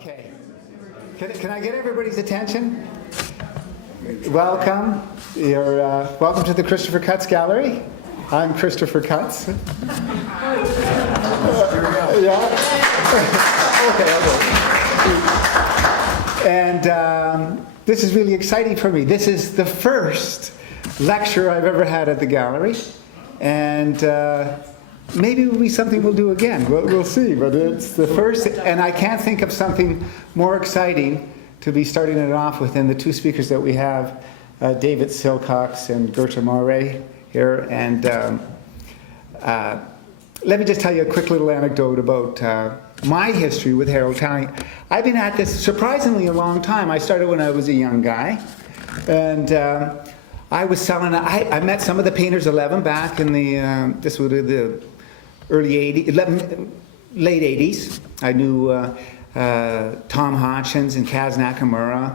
Okay. Can I get everybody's attention? Welcome. You're welcome to the Christopher Cutts Gallery. I'm Christopher Cutts. Yeah. Okay. And this is really exciting for me. This is the first lecture I've ever had at the gallery, and maybe it will be something we'll do again. We'll see, but it's the first, and I can't think of something more exciting to be starting it off with than the two speakers that we have, David Silcox and Gerta Moray here. And let me just tell you a quick little anecdote about my history with Harold Town. I've been at this surprisingly a long time. I started when I was a young guy, and I was selling. I met some of the Painters 11 back in the this would be the early 80s, late 80s. I knew Tom Hodgins and Kaz Nakamura.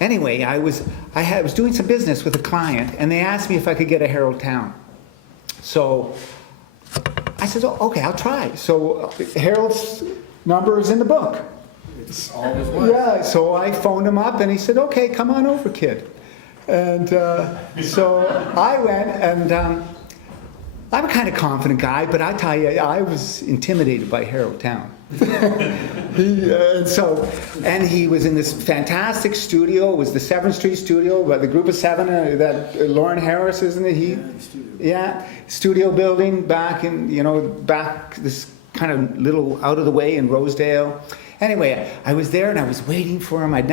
Anyway, I was doing some business with a client, and they asked me if I could get a Harold Town. So I said, "Oh, okay, I'll try." So Harold's number is in the book. It's always was. Yeah. So I phoned him up, and he said, "Okay, come on over, kid." And so I went, and I'm a kind of confident guy, but I tell you, I was intimidated by Harold Town. He was in this fantastic studio. It was the 7th Street studio, by the Group of Seven, that Lauren Harris, isn't it? Studio building back in, back this kind of little out of the way in Rosedale. Anyway, I was there and I was waiting for him. I'd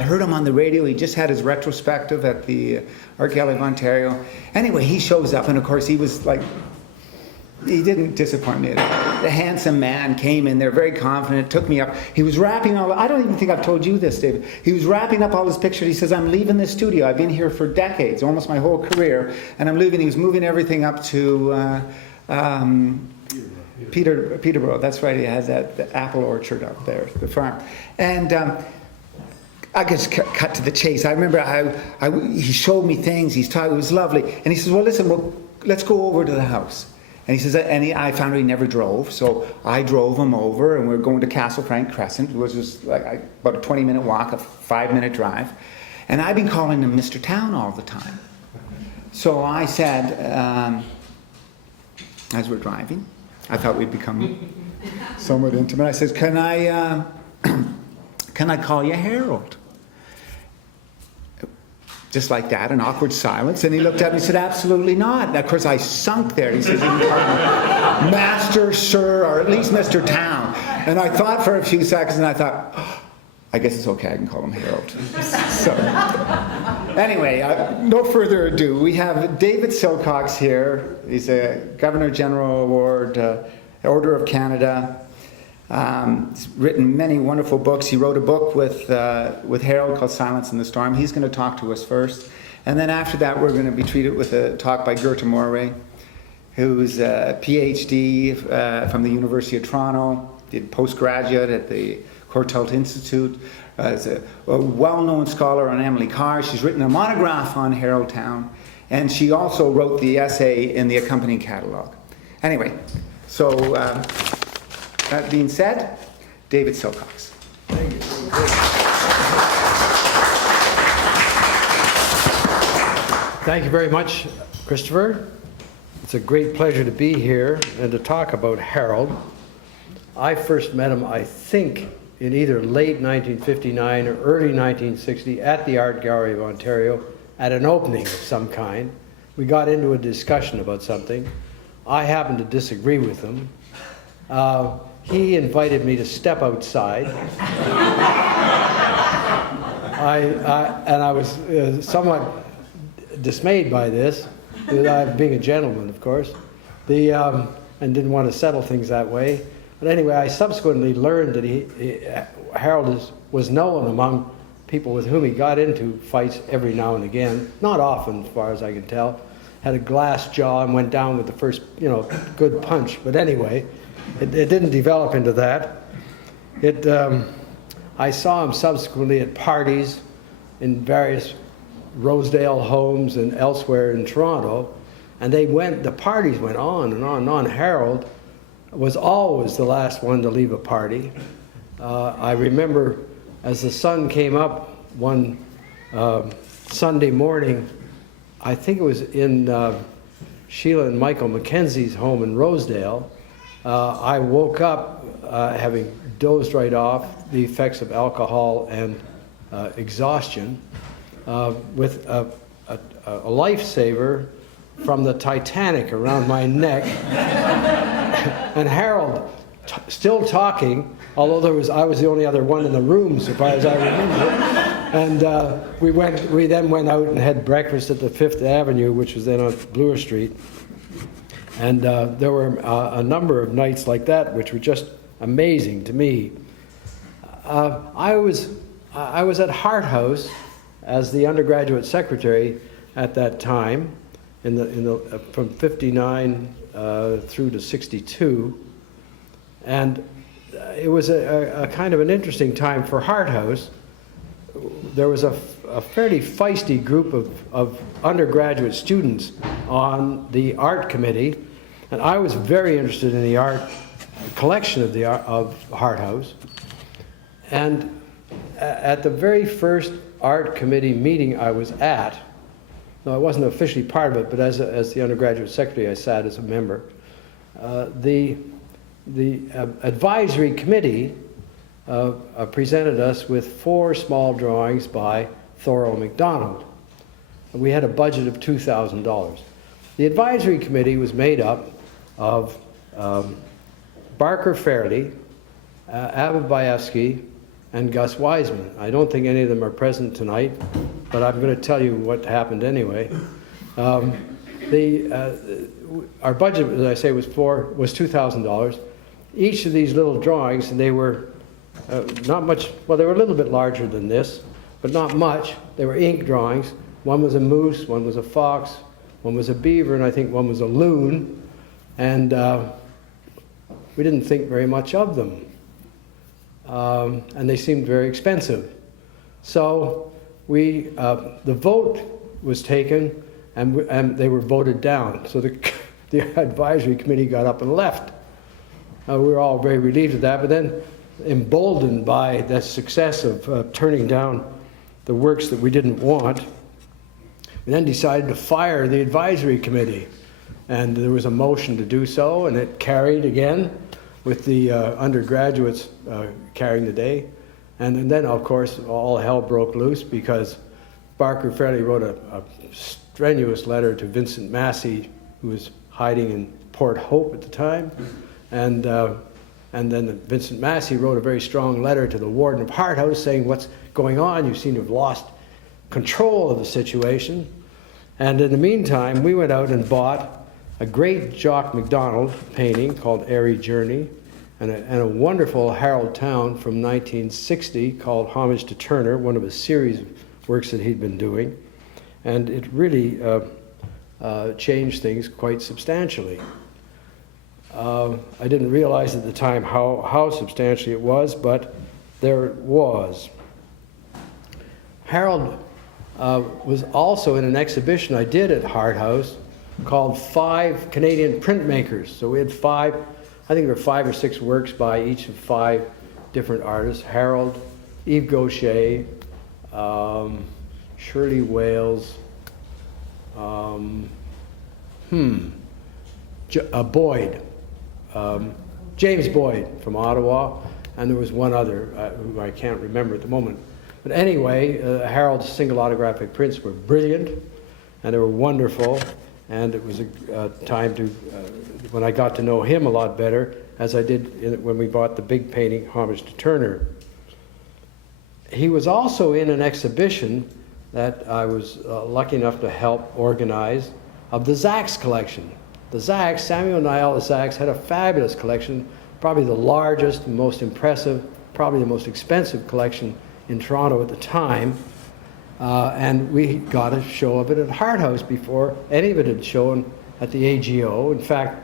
heard him on the radio. He just had his retrospective at the Art Gallery of Ontario. Anyway, he shows up, and of course he was like, he didn't disappoint me. The handsome man came in there, very confident, took me up. He was wrapping all, I don't even think I've told you this, David. He was wrapping up all his pictures. He says, "I'm leaving this studio. I've been here for decades, almost my whole career, and I'm leaving." He was moving everything up to Peterborough. That's right. He has the apple orchard up there, the farm. And I just cut to the chase. I remember he showed me things. It was lovely. And he says, "Well, listen, let's go over to the house." And he says, I found out he never drove, so I drove him over, and we were going to Castle Frank Crescent, which was like about a 20-minute walk, a 5-minute drive. And I've been calling him Mr. Town all the time. So I said, as we're driving, I thought we'd become somewhat intimate. I said, can I call you Harold? Just like that, an awkward silence. And he looked at me and said, "Absolutely not." And of course, I sunk there. He says, "You can call me Master, Sir, or at least Mr. Town." And I thought for a few seconds, and I thought, I guess it's okay, I can call him Harold. So, anyway, no further ado. We have David Silcox here. He's a Governor General Award, Order of Canada. He's written many wonderful books. He wrote a book with Harold called Silence in the Storm. He's going to talk to us first. And then after that, we're going to be treated with a talk by Gerta Moray, who's a PhD from the University of Toronto, did postgraduate at the Courtauld Institute, is a well-known scholar on Emily Carr. She's written a monograph on Harold Town, and she also wrote the essay in the accompanying catalog. Anyway, so that being said, David Silcox. Thank you. Thank you very much, Christopher. It's a great pleasure to be here and to talk about Harold. I first met him, I think, in either late 1959 or early 1960 at the Art Gallery of Ontario at an opening of some kind. We got into a discussion about something. I happened to disagree with him. He invited me to step outside. I was somewhat dismayed by this, being a gentleman, of course, and didn't want to settle things that way. But anyway, I subsequently learned that Harold was known among people with whom he got into fights every now and again, not often, as far as I can tell. Had a glass jaw and went down with the first, good punch. But anyway, it didn't develop into that. I saw him subsequently at parties in various Rosedale homes and elsewhere in Toronto, and the parties went on and on and on. Harold was always the last one to leave a party. I remember as the sun came up one Sunday morning, I think it was in Sheila and Michael Mackenzie's home in Rosedale, I woke up having dozed right off the effects of alcohol and exhaustion with a lifesaver from the Titanic around my neck, and Harold still talking, although I was the only other one in the room, so far as I remember. And we then went out and had breakfast at the Fifth Avenue, which was then on Bloor Street. And there were a number of nights like that, which were just amazing to me. I was at Hart House as the undergraduate secretary at that time, from '59 through to '62, and it was a kind of an interesting time for Hart House. There was a fairly feisty group of undergraduate students on the art committee, and I was very interested in the art collection of Hart House. And at the very first art committee meeting I was at, though I wasn't officially part of it, but as the undergraduate secretary I sat as a member, the advisory committee presented us with 4 small drawings by Thorough MacDonald. We had a budget of $2,000. The advisory committee was made up of Barker Fairley, Abba Baevsky, and Gus Wiseman. I don't think any of them are present tonight, but I'm going to tell you what happened anyway. Our budget, as I say, was $2,000. Each of these little drawings, and they were not much, well, they were a little bit larger than this, but not much. They were ink drawings. One was a moose, one was a fox, one was a beaver, and I think one was a loon. And we didn't think very much of them. And they seemed very expensive. So the vote was taken, and they were voted down. So the advisory committee got up and left. We were all very relieved at that, but then emboldened by the success of turning down the works that we didn't want, we then decided to fire the advisory committee. And there was a motion to do so, and it carried again, with the undergraduates carrying the day. And then, of course, all hell broke loose because Barker Fairley wrote a strenuous letter to Vincent Massey, who was hiding in Port Hope at the time. And then Vincent Massey wrote a very strong letter to the warden of Hart House saying, "What's going on? You seem to have lost control of the situation." And in the meantime, we went out and bought a great Jock MacDonald painting called Airy Journey, and a wonderful Harold Town from 1960 called Homage to Turner, one of a series of works that he'd been doing. And it really changed things quite substantially. I didn't realize at the time how substantially it was, but there it was. Harold was also in an exhibition I did at Hart House called 5 Canadian Printmakers. So we had 5, I think there were 5 or 6 works by each of 5 different artists: Harold, Yves Gaucher, Shirley Wales, Boyd, James Boyd from Ottawa, and there was one other who I can't remember at the moment. But anyway, Harold's single autographic prints were brilliant, and they were wonderful, and it was a time to, when I got to know him a lot better, as I did when we bought the big painting, Homage to Turner. He was also in an exhibition that I was lucky enough to help organize of the Zachs collection. The Zachs, Samuel and Niall Zachs, had a fabulous collection, probably the largest, most impressive, probably the most expensive collection in Toronto at the time. And we got a show of it at Hart House before any of it had shown at the AGO. In fact,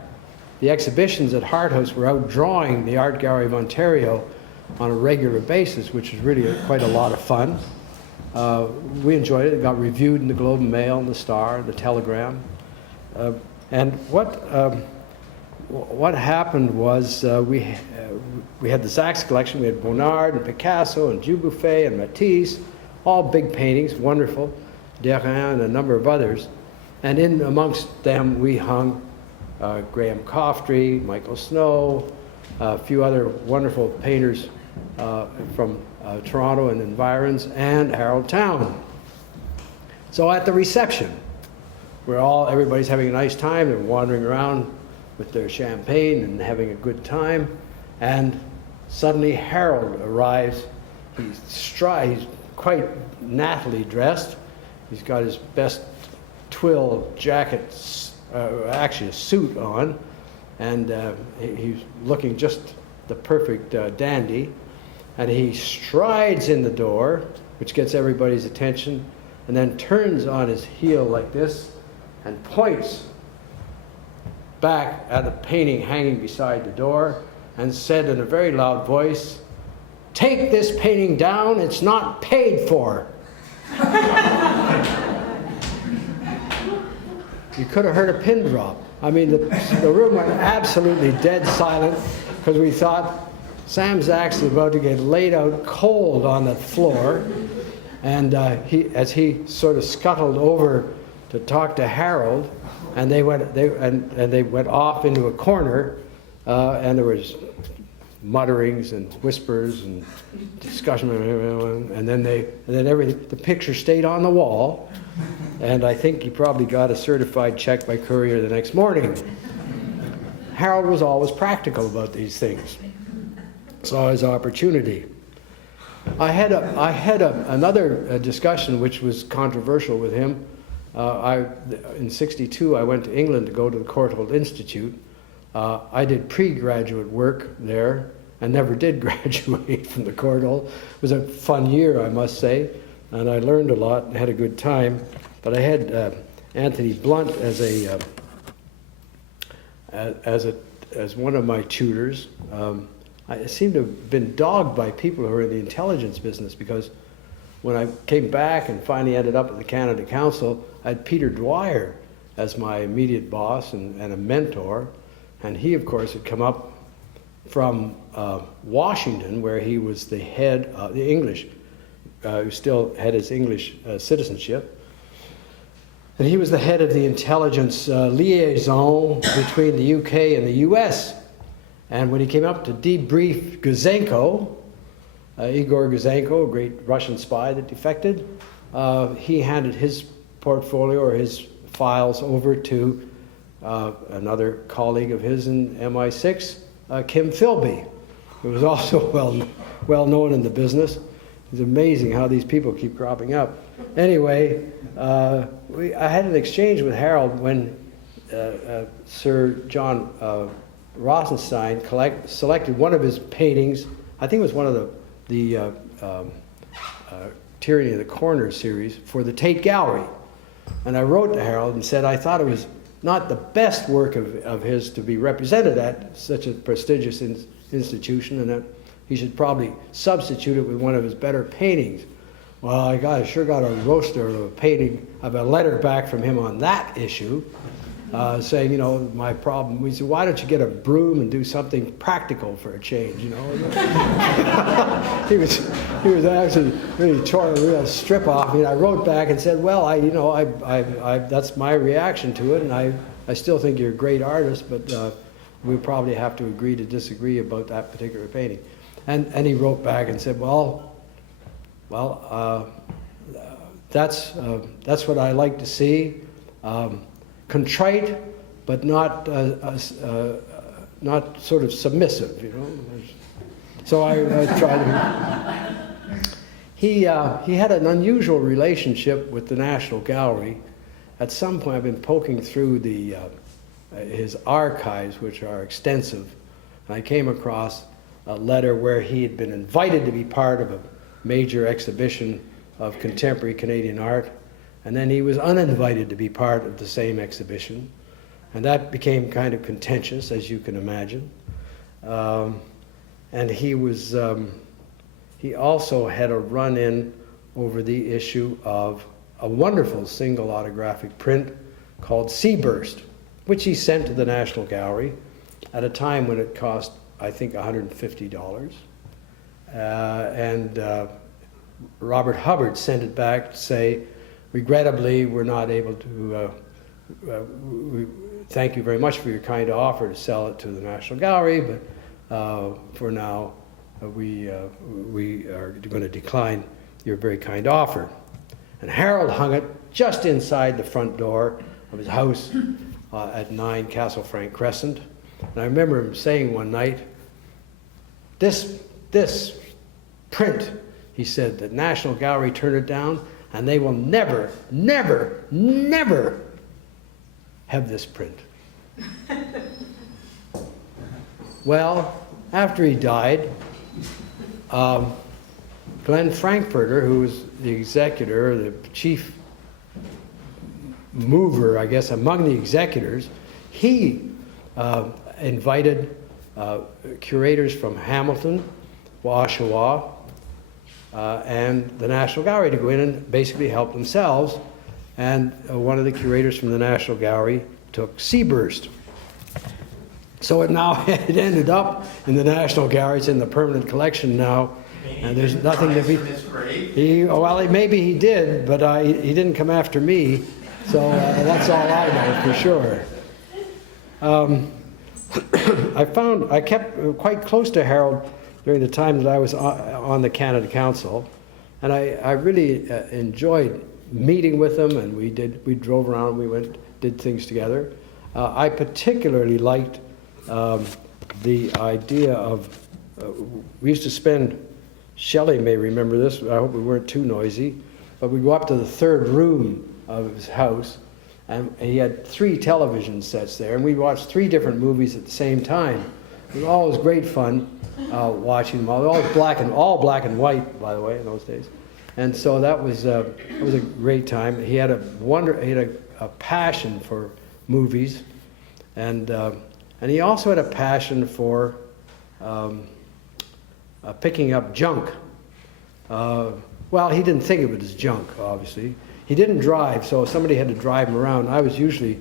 the exhibitions at Hart House were outdrawing the Art Gallery of Ontario on a regular basis, which was really quite a lot of fun. We enjoyed it. It got reviewed in the Globe and Mail, and the Star, and the Telegram. And what what happened was we had the Saks collection. We had Bonnard and Picasso and Dubuffet and Matisse, all big paintings, wonderful, Derain and a number of others. And in amongst them we hung Graham Coftry, Michael Snow, a few other wonderful painters from Toronto and environs, and Harold Town. So at the reception, everybody's having a nice time. They're wandering around with their champagne and having a good time. And suddenly Harold arrives. He's quite nattily dressed. He's got his best twill jacket, actually a suit on, and he's looking just the perfect dandy. And he strides in the door, which gets everybody's attention, and then turns on his heel like this and points back at a painting hanging beside the door and said in a very loud voice, "Take this painting down, it's not paid for." You could have heard a pin drop. I mean, the room went absolutely dead silent because we thought Sam's actually about to get laid out cold on the floor. And as he sort of scuttled over to talk to Harold, and they went off into a corner, and there was mutterings and whispers and discussion, and then the picture stayed on the wall, and I think he probably got a certified check by courier the next morning. Harold was always practical about these things. Saw his opportunity. I had another discussion which was controversial with him. In '62, I went to England to go to the Courtauld Institute. I did pre-graduate work there and never did graduate from the Courtauld. It was a fun year, I must say, and I learned a lot and had a good time. But I had Anthony Blunt as one of my tutors. I seem to have been dogged by people who are in the intelligence business, because when I came back and finally ended up at the Canada Council, I had Peter Dwyer as my immediate boss and a mentor. And he, of course, had come up from Washington, where he was the head of the English, who still had his English citizenship. And he was the head of the intelligence liaison between the UK and the US. And when he came up to debrief Guzenko, Igor Guzenko, a great Russian spy that defected, he handed his portfolio or his files over to another colleague of his in MI6, Kim Philby, who was also well known in the business. It's amazing how these people keep cropping up. Anyway, I had an exchange with Harold when Sir John Rosenstein selected one of his paintings. I think it was one of the Tyranny of the Corner series for the Tate Gallery. And I wrote to Harold and said I thought it was not the best work of his to be represented at such a prestigious institution, and that he should probably substitute it with one of his better paintings. Well, I sure got a roaster of a painting, of a letter back from him on that issue, saying, you know, my problem. We said, why don't you get a broom and do something practical for a change, you know? he was actually really tore a real strip off me. And I wrote back and said, well, that's my reaction to it, and I still think you're a great artist, but we probably have to agree to disagree about that particular painting. And he wrote back and said, that's what I like to see. Contrite, but not sort of submissive, you know. So I tried to. He had an unusual relationship with the National Gallery. At some point, I've been poking through his archives, which are extensive, and I came across a letter where he had been invited to be part of a major exhibition of contemporary Canadian art, and then he was uninvited to be part of the same exhibition, and that became kind of contentious, as you can imagine. And he also had a run-in over the issue of a wonderful single autographic print called Seaburst, which he sent to the National Gallery. at a time when it cost, I think, $150. Robert Hubbard sent it back to say, regrettably, we're not able to, thank you very much for your kind offer to sell it to the National Gallery, but for now, we are going to decline your very kind offer. And Harold hung it just inside the front door of his house at 9 Castle Frank Crescent. And I remember him saying one night, this print, he said, the National Gallery turned it down, and they will never, never, never have this print. Well, after he died, Glenn Frankfurter, who was the executor, the chief mover, I guess, among the executors, he invited curators from Hamilton, Oshawa, and the National Gallery to go in and basically help themselves. And one of the curators from the National Gallery took Seaburst. So it ended up in the National Gallery. It's in the permanent collection now, and there's nothing to be. Maybe he did, but he didn't come after me. So that's all I know for sure. I kept quite close to Harold during the time that I was on the Canada Council, and I really enjoyed meeting with him. And we drove around, did things together. I particularly liked the idea of we used to spend. Shelley may remember this. I hope we weren't too noisy, but we'd go up to the third room of his house, and he had 3 television sets there, and we'd watch 3 different movies at the same time. It was always great fun watching them. All black and white, by the way, in those days. And so it was a great time. He had a passion for movies, and he also had a passion for picking up junk. Well, he didn't think of it as junk, obviously. He didn't drive, so somebody had to drive him around. I was usually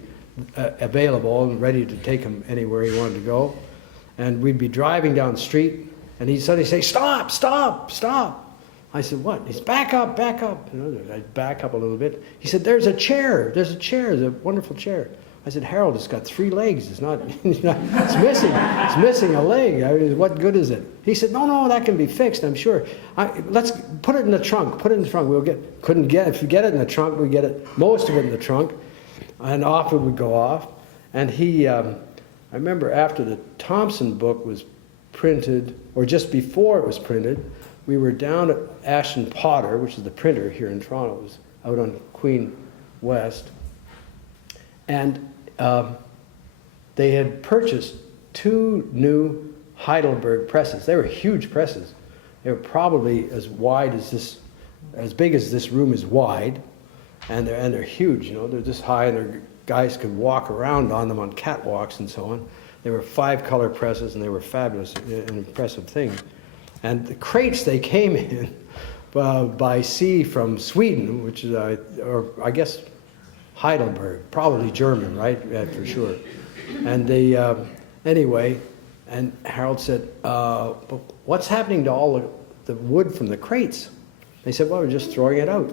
available and ready to take him anywhere he wanted to go. And we'd be driving down the street, and he'd suddenly say, "Stop, stop, stop." I said, "What?" He said, "Back up, back up." I'd back up a little bit. He said, there's a chair, there's a wonderful chair. I said, "Harold, it's got 3 legs. It's missing a leg. I mean, what good is it?" He said, no, that can be fixed, I'm sure. Let's put it in the trunk. Put it in the trunk. If you get it in the trunk, we get most of it in the trunk. And off it would go off. And I remember after the Thompson book was printed, or just before it was printed, we were down at Ashton Potter, which is the printer here in Toronto. It was out on Queen West. And they had purchased 2 new Heidelberg presses. They were huge presses. They were probably as big as this room is wide, and they're huge. They're this high, and guys could walk around on them on catwalks and so on. They were 5-color presses, and they were fabulous and impressive things. And the crates they came in by sea from Sweden, which is, or I guess, Heidelberg, probably German, right? Yeah, for sure. And they, anyway, and Harold said, "What's happening to all the wood from the crates?" They said, "Well, we're just throwing it out."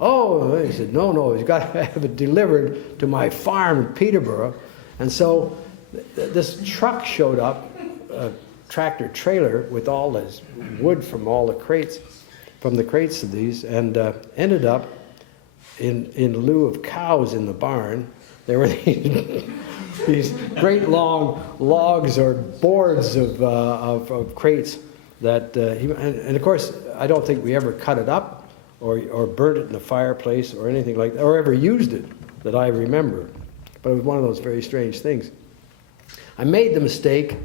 "Oh," he said, no, he's got to have it delivered to my farm in Peterborough. And so this truck showed up, a tractor trailer with all this wood from all the crates, of these, and ended up in lieu of cows in the barn, there were these great long logs or boards of crates that and of course I don't think we ever cut it up or burnt it in the fireplace or anything like that, or ever used it that I remember. But it was one of those very strange things. I made the mistake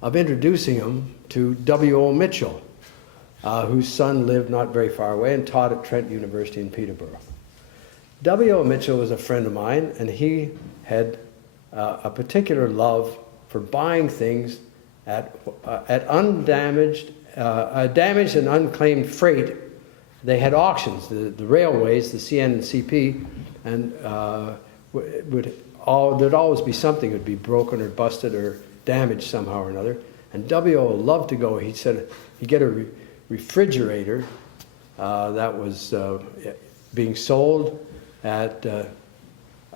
of introducing him to W.O. Mitchell, whose son lived not very far away and taught at Trent University in Peterborough. W.O. Mitchell was a friend of mine, and he had a particular love for buying things at undamaged, damaged and unclaimed freight. They had auctions, the railways, the CN and CP, and there'd always be something that would be broken or busted or damaged somehow or another. And W.O. loved to go. He said he'd get a refrigerator that was being sold at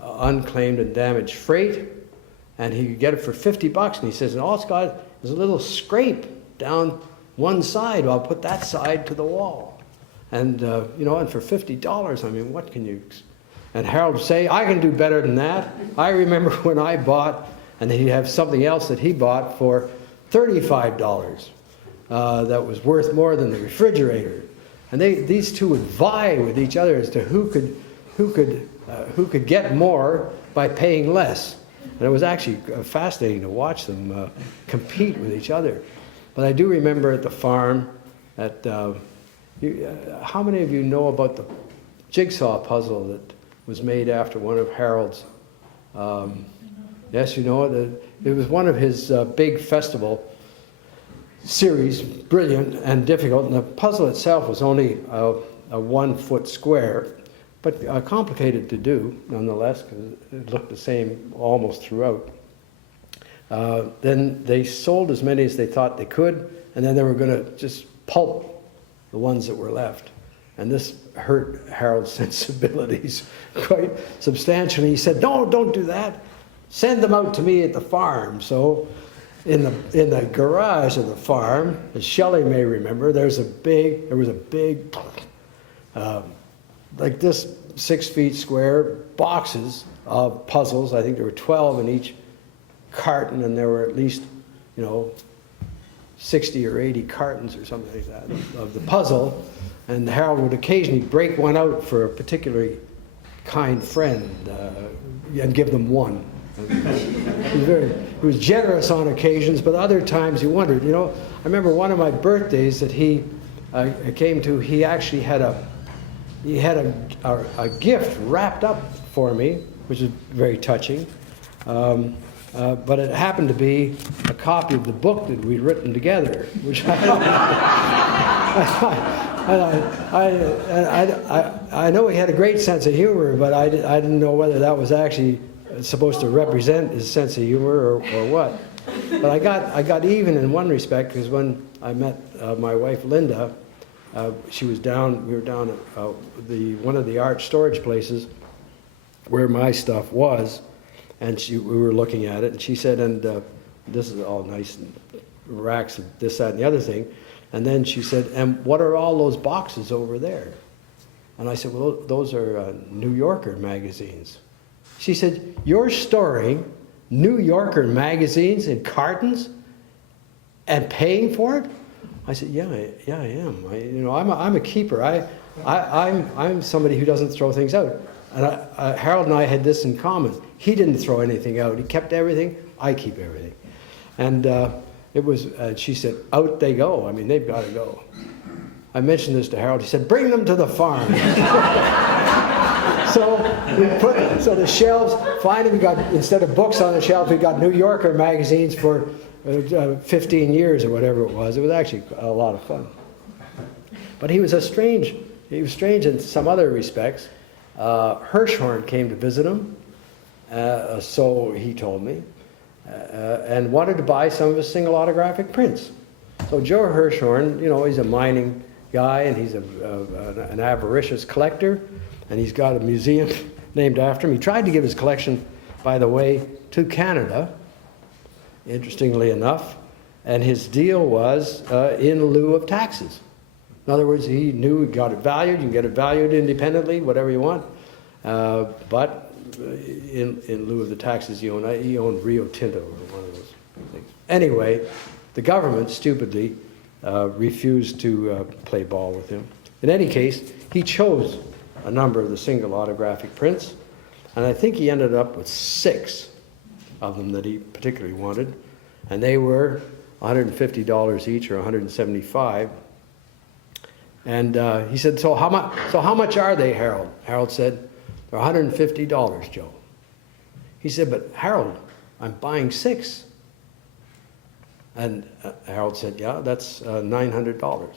unclaimed and damaged freight, and he could get it for $50. And he says, and all it's got is a little scrape down one side. I'll put that side to the wall. And, and for $50, I mean, what can you... And Harold would say, I can do better than that. I remember when I bought, and he'd have something else that he bought for $35 that was worth more than the refrigerator. And these two would vie with each other as to who could get more by paying less. And it was actually fascinating to watch them compete with each other. But I do remember at the farm, how many of you know about the jigsaw puzzle that was made after one of Harold's? Yes, you know it. It was one of his big festival series, brilliant and difficult. And the puzzle itself was only a 1 foot square, but complicated to do nonetheless, because it looked the same almost throughout. Then they sold as many as they thought they could, and then they were going to just pulp the ones that were left. And this hurt Harold's sensibilities quite substantially. He said, "No, don't do that. Send them out to me at the farm." So in the garage of the farm, as Shelley may remember, there was a big, like this 6 feet square boxes of puzzles. I think there were 12 in each carton, and there were at least, 60 or 80 cartons or something like that of the puzzle. And Harold would occasionally break one out for a particularly kind friend and give them one. He was generous on occasions, but other times he wondered. I remember one of my birthdays that he came to. He actually had a gift wrapped up for me, which is very touching. But it happened to be a copy of the book that we'd written together, which I know he had a great sense of humor, but I didn't know whether that was actually supposed to represent his sense of humor or what. But I got even in one respect, because when I met my wife Linda, we were down at one of the art storage places where my stuff was, and we were looking at it, and she said, and this is all nice and racks of this, that, and the other thing. And then she said, and what are all those boxes over there? And I said, well, those are New Yorker magazines. She said, you're storing New Yorker magazines in cartons and paying for it? I said, yeah, I am. I'm a keeper. I'm somebody who doesn't throw things out. And Harold and I had this in common. He didn't throw anything out. He kept everything. I keep everything. And she said, out they go. I mean, they've got to go. I mentioned this to Harold. He said, bring them to the farm. So the shelves, finally we got, instead of books on the shelf, we got New Yorker magazines for 15 years or whatever it was. It was actually a lot of fun. But he was strange in some other respects. Hirshhorn came to visit him, so he told me, and wanted to buy some of his single autographic prints. So Joe Hirshhorn, he's a mining guy, and he's an avaricious collector, and he's got a museum named after him. He tried to give his collection, by the way, to Canada, interestingly enough, and his deal was in lieu of taxes. In other words, he knew he got it valued. You can get it valued independently, whatever you want. But in lieu of the taxes he owned Rio Tinto or one of those things. Anyway, the government stupidly refused to play ball with him. In any case, he chose a number of the single autographic prints, and I think he ended up with 6 of them that he particularly wanted, and they were $150 each or $175. And he said, so how much are they, Harold? Harold said, they're $150, Joe. He said, but Harold, I'm buying 6. And Harold said, yeah, that's $900.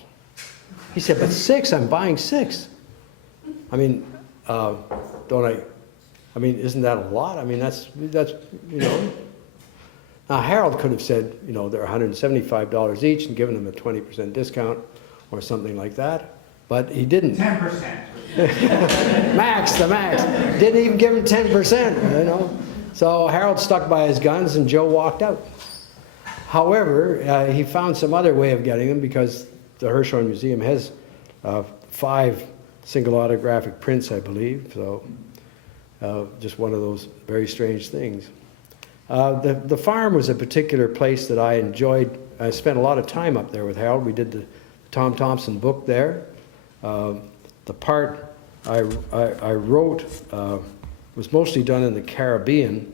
He said, but 6, I'm buying 6. I mean, isn't that a lot? I mean, that's Now, Harold could have said, you know, they're $175 each and given them a 20% discount or something like that, but he didn't. 10%. Max, the max. Didn't even give him 10%, you know. So Harold stuck by his guns and Joe walked out. However, he found some other way of getting them because the Hirshhorn Museum has 5 single autographic prints, I believe. So just one of those very strange things. The farm was a particular place that I enjoyed. I spent a lot of time up there with Harold. We did the Tom Thompson book there. The part I wrote was mostly done in the Caribbean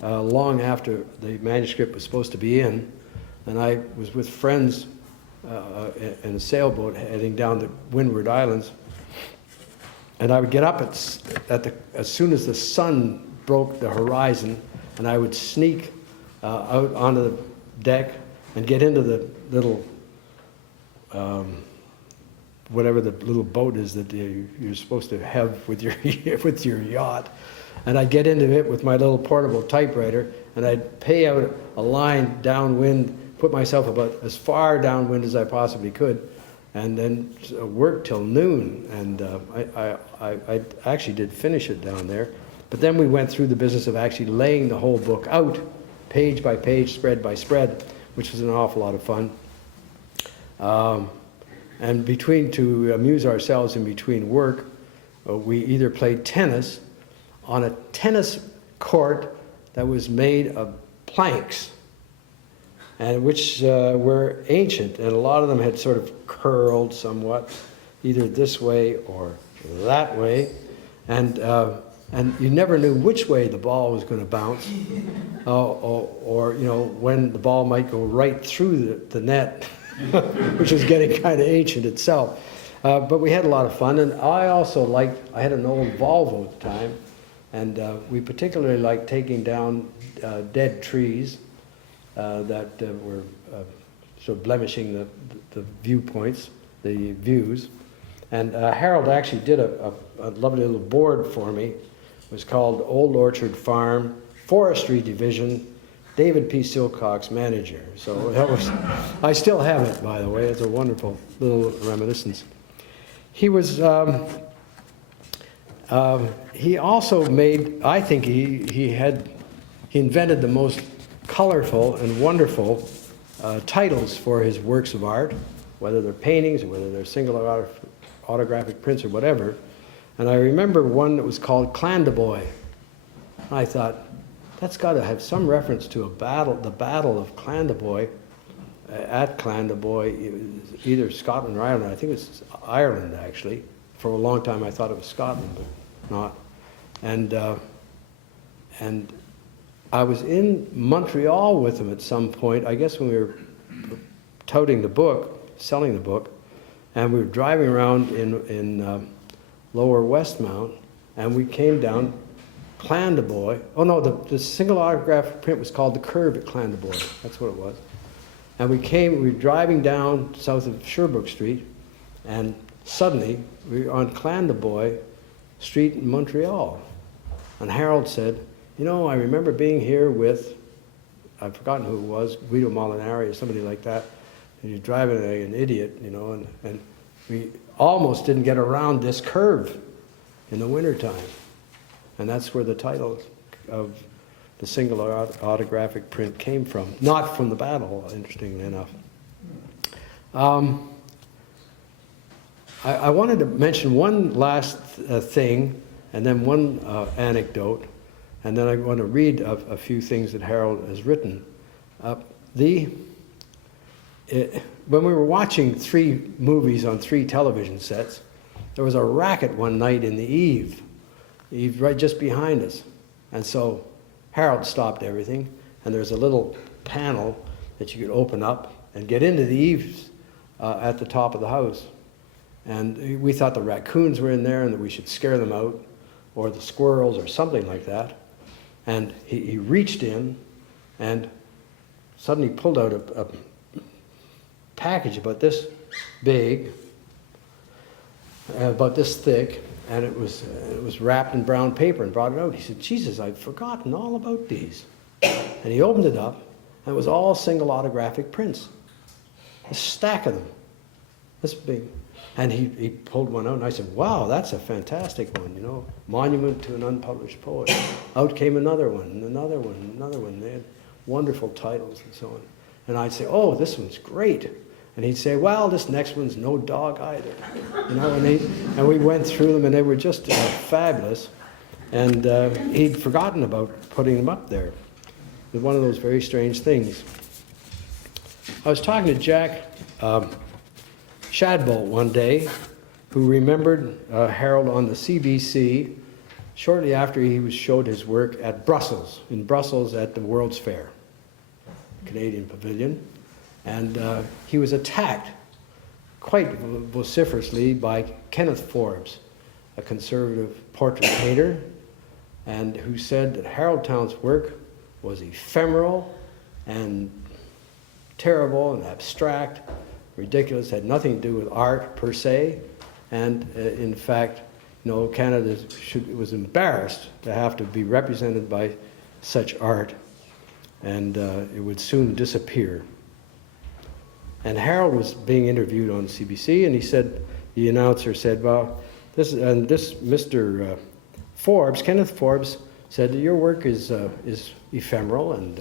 long after the manuscript was supposed to be in. And I was with friends in a sailboat heading down the Windward Islands. And I would get up as soon as the sun broke the horizon, and I would sneak out onto the deck and get into the little, whatever the little boat is that you're supposed to have with your, with your yacht. And I'd get into it with my little portable typewriter, and I'd pay out a line downwind, put myself about as far downwind as I possibly could, and then work till noon. And I actually did finish it down there. But then we went through the business of actually laying the whole book out, page by page, spread by spread, which was an awful lot of fun. And to amuse ourselves in between work, we either played tennis on a tennis court that was made of planks, and which were ancient, and a lot of them had sort of curled somewhat, either this way or that way, and you never knew which way the ball was going to bounce, or you know, when the ball might go right through the net, which was getting kind of ancient itself. But we had a lot of fun, and I also I had an old Volvo at the time, and we particularly liked taking down dead trees that were sort of blemishing the viewpoints, the views. And Harold actually did a lovely little board for me. It was called Old Orchard Farm, Forestry Division, David P. Silcox, manager. So that was, I still have it, by the way. It's a wonderful little reminiscence. He was, he also made, I think he invented the most colorful and wonderful titles for his works of art, whether they're paintings or whether they're single autographic prints or whatever. And I remember one that was called Clandeboy. I thought, that's got to have some reference to the Battle of Clandeboy, at Clandeboy, either Scotland or Ireland. I think it's Ireland, actually. For a long time I thought it was Scotland, but not. And I was in Montreal with him at some point, I guess when we were touting the book, selling the book, and we were driving around in Lower Westmount, and we came down Clandeboy. Oh no, the single autograph print was called The Curve at Clandeboy. That's what it was. And we were driving down south of Sherbrooke Street, and suddenly we were on Clandeboy Street in Montreal. And Harold said, you know, I remember being here with, I've forgotten who it was, Guido Molinari or somebody like that, and you're driving like an idiot, you know, and we almost didn't get around this curve in the wintertime. And that's where the title of the single autographic print came from. Not from the battle, interestingly enough. I wanted to mention one last thing, and then one anecdote, and then I want to read a few things that Harold has written. When we were watching 3 movies on 3 television sets, there was a racket one night in the eave right just behind us. And so Harold stopped everything, and there's a little panel that you could open up and get into the eaves at the top of the house. And we thought the raccoons were in there and that we should scare them out, or the squirrels or something like that. And he reached in and suddenly pulled out a package about this big, about this thick, and it was wrapped in brown paper, and brought it out. He said, Jesus, I'd forgotten all about these. And he opened it up, And it was all single autographic prints. A stack of them. This big. And he pulled one out, and I said, wow, that's a fantastic one, you know. Monument to an Unpublished Poet. Out came another one, and another one, and another one. They had wonderful titles and so on. And I'd say, oh, this one's great. And he'd say, well, this next one's no dog either. You know, and we went through them, and they were just fabulous. And he'd forgotten about putting them up there. It was one of those very strange things. I was talking to Jack Shadbolt one day, who remembered Harold on the CBC shortly after he was showed his work at Brussels, in Brussels at the World's Fair, Canadian Pavilion. And he was attacked quite vociferously by Kenneth Forbes, a conservative portrait painter, and who said that Harold Towne's work was ephemeral and terrible and abstract, ridiculous, had nothing to do with art per se, and in fact, you know, Canada was embarrassed to have to be represented by such art, and it would soon disappear. And Harold was being interviewed on CBC, and he said, the announcer said, well, this Mr. Forbes, Kenneth Forbes, said that your work is ephemeral and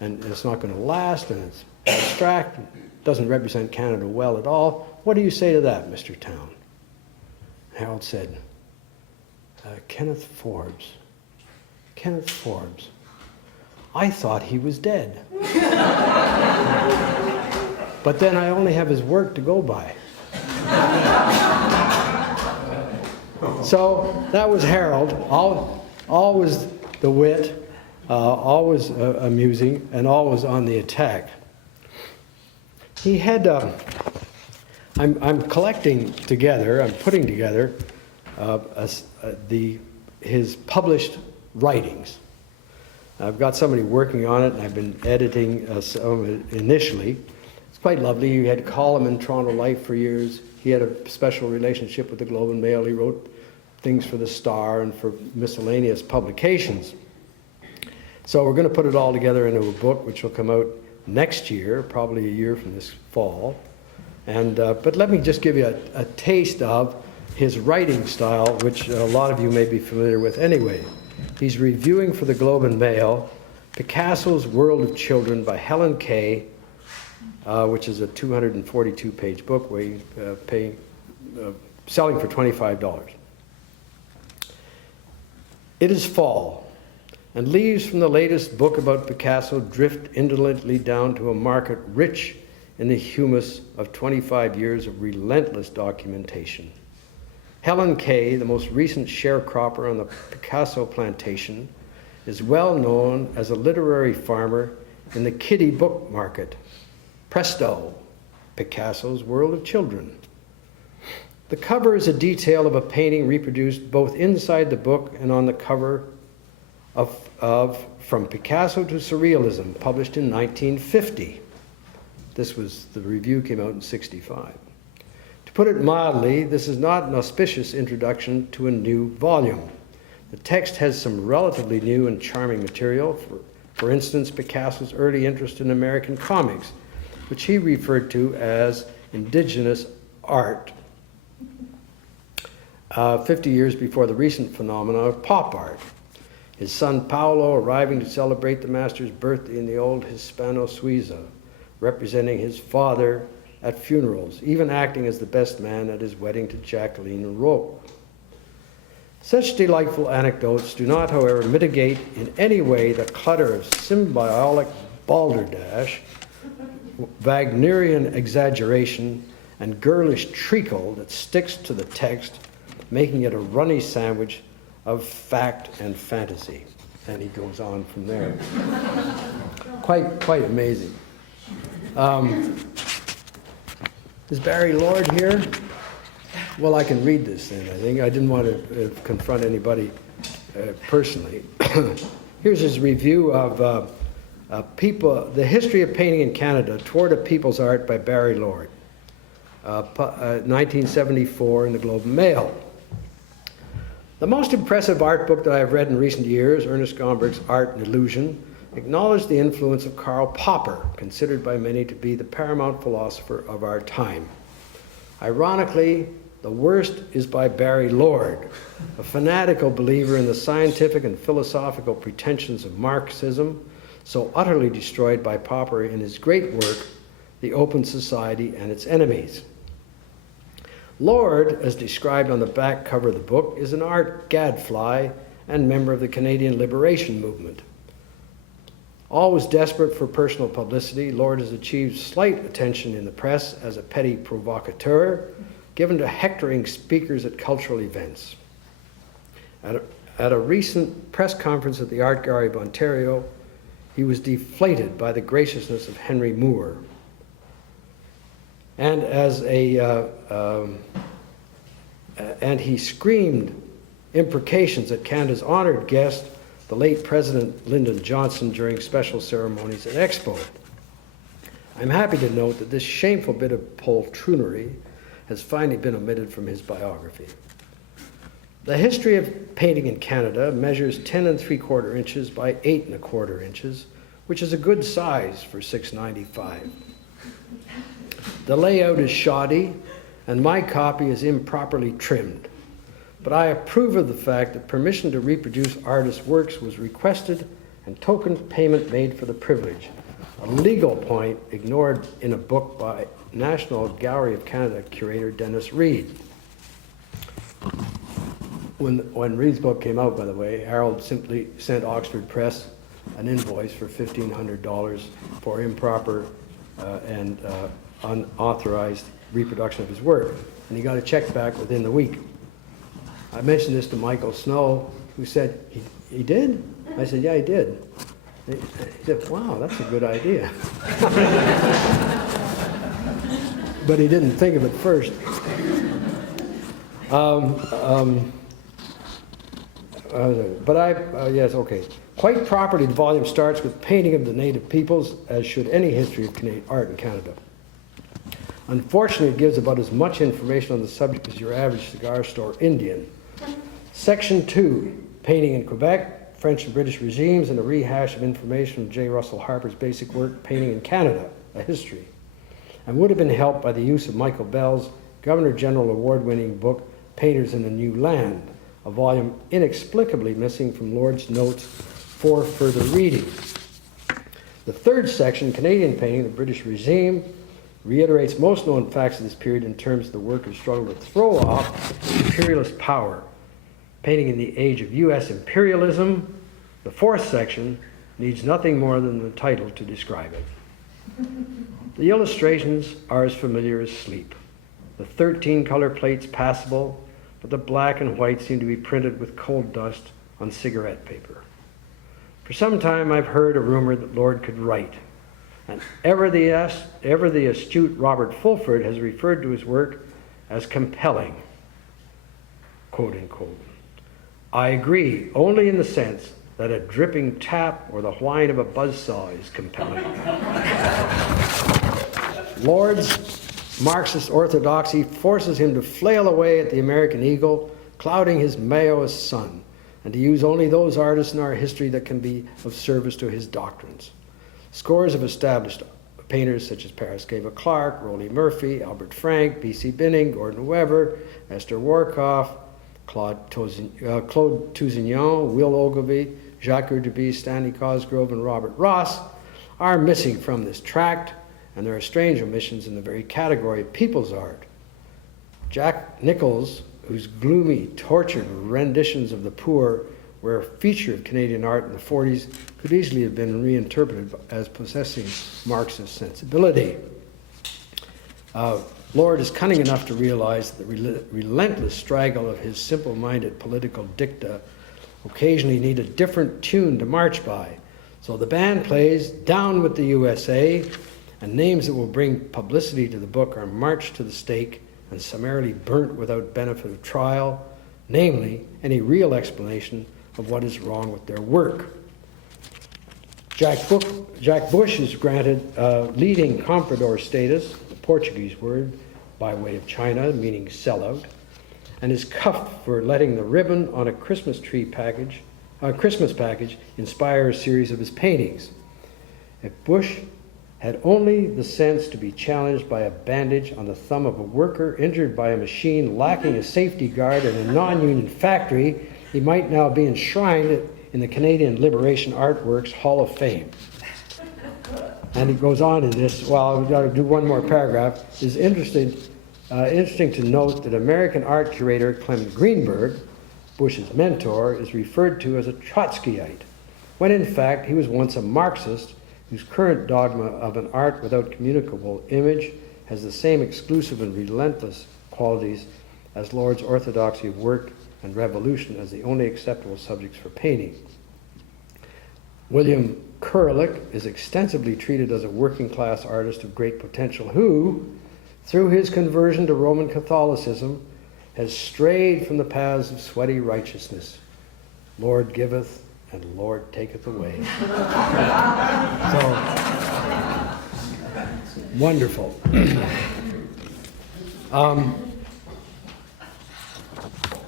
it's not going to last, and it's abstract, doesn't represent Canada well at all. What do you say to that, Mr. Towne? Harold said, Kenneth Forbes, I thought he was dead. But then I only have his work to go by. So that was Harold, always the wit, always amusing, and always on the attack. He had, I'm collecting together, I'm putting together his published writings. I've got somebody working on it, and I've been editing some of it initially. It's quite lovely. He had a column in Toronto Life for years. He had a special relationship with the Globe and Mail. He wrote things for the Star and for miscellaneous publications. So we're going to put it all together into a book, which will come out next year, probably a year from this fall. And but let me just give you a taste of his writing style, which a lot of you may be familiar with anyway. He's reviewing for the Globe and Mail Picasso's World of Children by Helen Kay, which is a 242-page book where you selling for $25. It is fall, and leaves from the latest book about Picasso drift indolently down to a market rich in the humus of 25 years of relentless documentation. Helen Kay, the most recent sharecropper on the Picasso plantation, is well known as a literary farmer in the kiddie book market. Presto, Picasso's World of Children. The cover is a detail of a painting reproduced both inside the book and on the cover of From Picasso to Surrealism, published in 1950. The review came out in 1965. To put it mildly, this is not an auspicious introduction to a new volume. The text has some relatively new and charming material, for instance, Picasso's early interest in American comics, which he referred to as indigenous art, 50 years before the recent phenomenon of pop art. His son Paolo arriving to celebrate the master's birthday in the old Hispano Suiza, representing his father at funerals, even acting as the best man at his wedding to Jacqueline Roque. Such delightful anecdotes do not, however, mitigate in any way the clutter of symbolic balderdash, Wagnerian exaggeration, and girlish treacle that sticks to the text, making it a runny sandwich of fact and fantasy. And he goes on from there. Quite amazing. Is Barry Lord here? Well, I can read this then, I think. I didn't want to confront anybody personally. Here's his review of The History of Painting in Canada, Toward a People's Art by Barry Lord, 1974 in the Globe and Mail. The most impressive art book that I have read in recent years, Ernest Gomberg's Art and Illusion, acknowledged the influence of Karl Popper, considered by many to be the paramount philosopher of our time. Ironically, the worst is by Barry Lord, a fanatical believer in the scientific and philosophical pretensions of Marxism, so utterly destroyed by Popper in his great work, The Open Society and Its Enemies. Lord, as described on the back cover of the book, is an art gadfly and member of the Canadian Liberation Movement. Always desperate for personal publicity, Lord has achieved slight attention in the press as a petty provocateur, given to hectoring speakers at cultural events. At a recent press conference at the Art Gallery of Ontario, he was deflated by the graciousness of Henry Moore. And and he screamed imprecations at Canada's honored guest, the late President Lyndon Johnson, during special ceremonies at Expo. I'm happy to note that this shameful bit of poltroonery has finally been omitted from his biography. The history of painting in Canada measures 10 3/4 inches by 8 1/4 inches, which is a good size for 695. The layout is shoddy, and my copy is improperly trimmed. But I approve of the fact that permission to reproduce artists' works was requested and token payment made for the privilege, a legal point ignored in a book by National Gallery of Canada curator Dennis Reed. When Reed's book came out, by the way, Harold simply sent Oxford Press an invoice for $1,500 for improper and unauthorized reproduction of his work, and he got a check back within the week. I mentioned this to Michael Snow, who said, he did? I said, yeah, he did. He said, wow, that's a good idea. But he didn't think of it first. Yes, okay. Quite properly, the volume starts with painting of the native peoples, as should any history of art in Canada. Unfortunately, it gives about as much information on the subject as your average cigar store Indian. Section 2, painting in Quebec, French and British regimes, and a rehash of information from J. Russell Harper's basic work, Painting in Canada, a History, and would have been helped by the use of Michael Bell's Governor General award-winning book, Painters in a New Land, a volume inexplicably missing from Lord's notes for further reading. The third section, Canadian Painting, the British Regime, reiterates most known facts of this period in terms of the workers' struggle to throw off imperialist power. Painting in the age of U.S. imperialism, the fourth section needs nothing more than the title to describe it. The illustrations are as familiar as sleep. The 13 color plates passable, but the black and white seem to be printed with coal dust on cigarette paper. For some time I've heard a rumor that Lord could write, and ever the astute Robert Fulford has referred to his work as compelling, quote unquote. I agree, only in the sense that a dripping tap or the whine of a buzzsaw is compelling. Lord's Marxist orthodoxy forces him to flail away at the American eagle, clouding his Maoist sun, and to use only those artists in our history that can be of service to his doctrines. Scores of established painters such as Parasceva Clark, Rolly Murphy, Albert Frank, B.C. Binning, Gordon Weber, Esther Warkoff, Claude Tousignan, Will Ogilvie, Jacques Urduby, Stanley Cosgrove, and Robert Ross are missing from this tract, and there are strange omissions in the very category of people's art. Jack Nichols, whose gloomy, tortured renditions of the poor were a feature of Canadian art in the 40s, could easily have been reinterpreted as possessing Marxist sensibility. Lord is cunning enough to realize that the relentless straggle of his simple-minded political dicta occasionally need a different tune to march by. So the band plays Down with the USA, and names that will bring publicity to the book are marched to the stake and summarily burnt without benefit of trial, namely any real explanation of what is wrong with their work. Jack Bush is granted leading comprador status, the Portuguese word, by way of China, meaning sellout, and is cuffed for letting the ribbon on a Christmas tree package Christmas package inspire a series of his paintings. If Bush had only the sense to be challenged by a bandage on the thumb of a worker injured by a machine lacking a safety guard in a non-union factory, he might now be enshrined in the Canadian Liberation Artworks Hall of Fame. And he goes on in this, well, we've got to do one more paragraph. It's interesting to note that American art curator Clement Greenberg, Bush's mentor, is referred to as a Trotskyite, when in fact he was once a Marxist whose current dogma of an art without communicable image has the same exclusive and relentless qualities as Lord's orthodoxy of work and revolution as the only acceptable subjects for painting. William Kurlick is extensively treated as a working-class artist of great potential who, through his conversion to Roman Catholicism, has strayed from the paths of sweaty righteousness. Lord giveth and Lord taketh away. So, wonderful.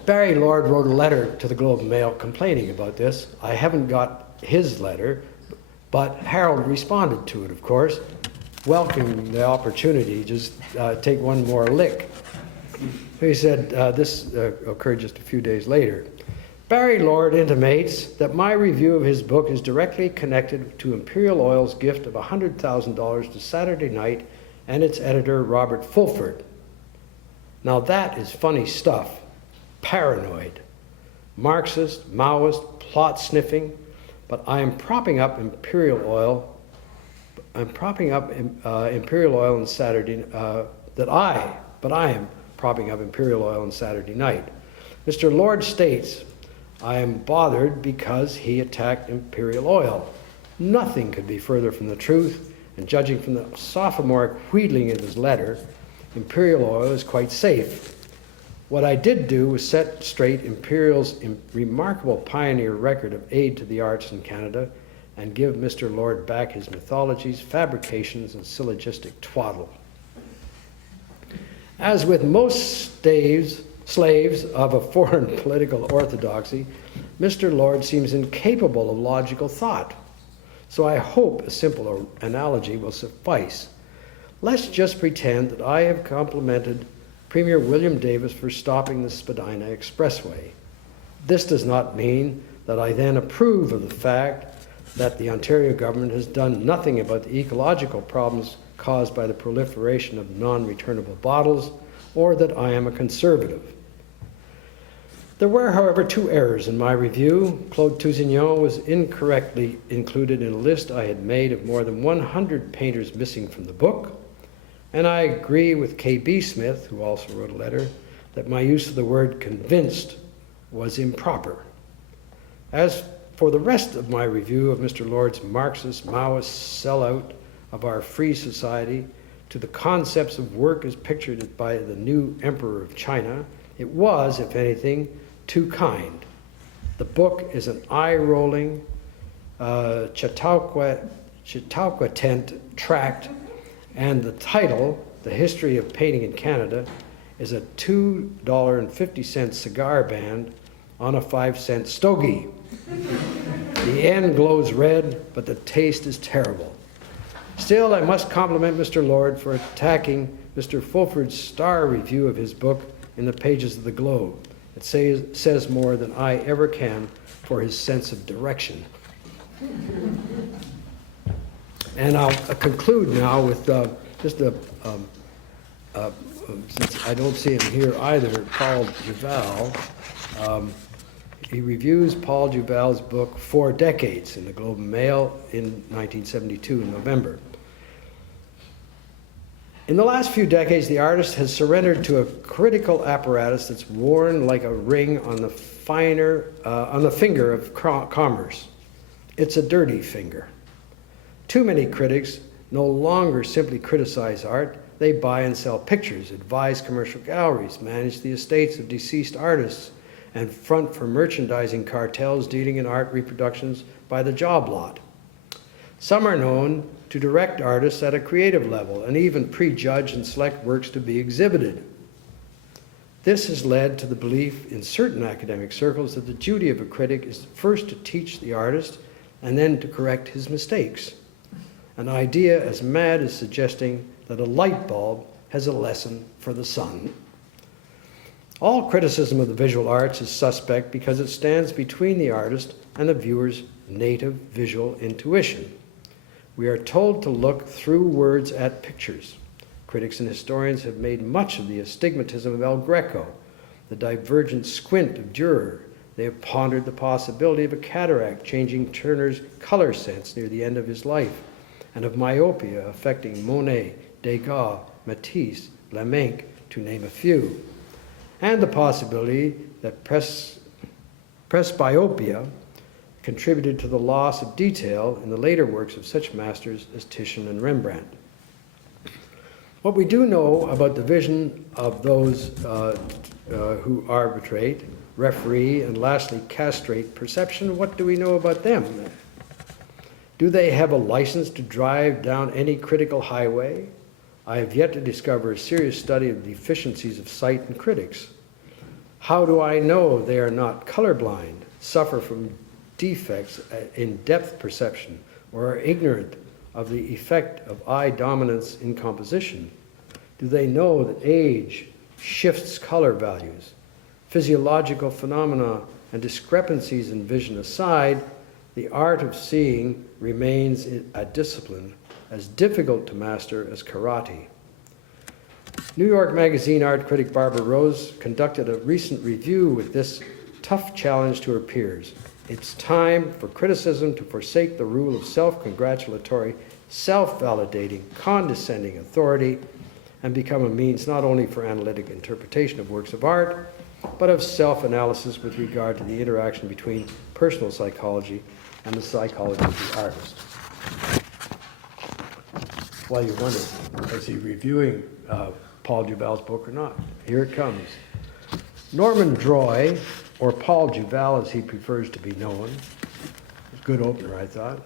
Barry Lord wrote a letter to the Globe and Mail complaining about this. I haven't got his letter, but Harold responded to it, of course, welcoming the opportunity, just take one more lick. He said, this occurred just a few days later. Barry Lord intimates that my review of his book is directly connected to Imperial Oil's gift of $100,000 to Saturday Night and its editor, Robert Fulford. Now that is funny stuff. Paranoid, Marxist, Maoist, plot sniffing, but I am propping up Imperial Oil. I'm propping up Imperial Oil on Saturday. I am propping up Imperial Oil on Saturday Night. Mr. Lord states, I am bothered because he attacked Imperial Oil. Nothing could be further from the truth, and judging from the sophomoric wheedling of his letter, Imperial Oil is quite safe. What I did do was set straight Imperial's remarkable pioneer record of aid to the arts in Canada and give Mr. Lord back his mythologies, fabrications, and syllogistic twaddle. As with most slaves of a foreign political orthodoxy, Mr. Lord seems incapable of logical thought. So I hope a simple analogy will suffice. Let's just pretend that I have complimented Premier William Davis for stopping the Spadina Expressway. This does not mean that I then approve of the fact that the Ontario government has done nothing about the ecological problems caused by the proliferation of non-returnable bottles, or that I am a conservative. There were, however, two errors in my review. Claude Tousignan was incorrectly included in a list I had made of more than 100 painters missing from the book. And I agree with K.B. Smith, who also wrote a letter, that my use of the word convinced was improper. As for the rest of my review of Mr. Lord's Marxist, Maoist sellout of our free society to the concepts of work as pictured by the new emperor of China, it was, if anything, too kind. The book is an eye-rolling, Chautauqua tent tract, and the title, The History of Painting in Canada, is a $2.50 cigar band on a 5-cent stogie. The end glows red, but the taste is terrible. Still, I must compliment Mr. Lord for attacking Mr. Fulford's star review of his book in the pages of the Globe. It says more than I ever can for his sense of direction. And I'll conclude now with just since I don't see him here either, Paul Duval. He reviews Paul Duval's book, 4 Decades, in the Globe and Mail in 1972 in November. In the last few decades, the artist has surrendered to a critical apparatus that's worn like a ring on the finger of commerce. It's a dirty finger. Too many critics no longer simply criticize art. They buy and sell pictures, advise commercial galleries, manage the estates of deceased artists, and front for merchandising cartels dealing in art reproductions by the job lot. Some are known to direct artists at a creative level and even prejudge and select works to be exhibited. This has led to the belief in certain academic circles that the duty of a critic is first to teach the artist and then to correct his mistakes. An idea as mad as suggesting that a light bulb has a lesson for the sun. All criticism of the visual arts is suspect because it stands between the artist and the viewer's native visual intuition. We are told to look through words at pictures. Critics and historians have made much of the astigmatism of El Greco, the divergent squint of Dürer. They have pondered the possibility of a cataract changing Turner's color sense near the end of his life, and of myopia affecting Monet, Degas, Matisse, Lemenck, to name a few, and the possibility that presbyopia contributed to the loss of detail in the later works of such masters as Titian and Rembrandt. What we do know about the vision of those who arbitrate, referee, and lastly castrate perception, what do we know about them? Do they have a license to drive down any critical highway? I have yet to discover a serious study of the deficiencies of sight in critics. How do I know they are not colorblind, suffer from defects in depth perception, or are ignorant of the effect of eye dominance in composition? Do they know that age shifts color values? Physiological phenomena and discrepancies in vision aside, the art of seeing remains a discipline as difficult to master as karate. New York Magazine art critic Barbara Rose conducted a recent review with this tough challenge to her peers. It's time for criticism to forsake the rule of self-congratulatory, self-validating, condescending authority and become a means not only for analytic interpretation of works of art, but of self-analysis with regard to the interaction between personal psychology and the psychology of the artist. Well, you wonder, is he reviewing Paul Duval's book or not? Here it comes. Norman Droy, or Paul Duval as he prefers to be known, good opener I thought,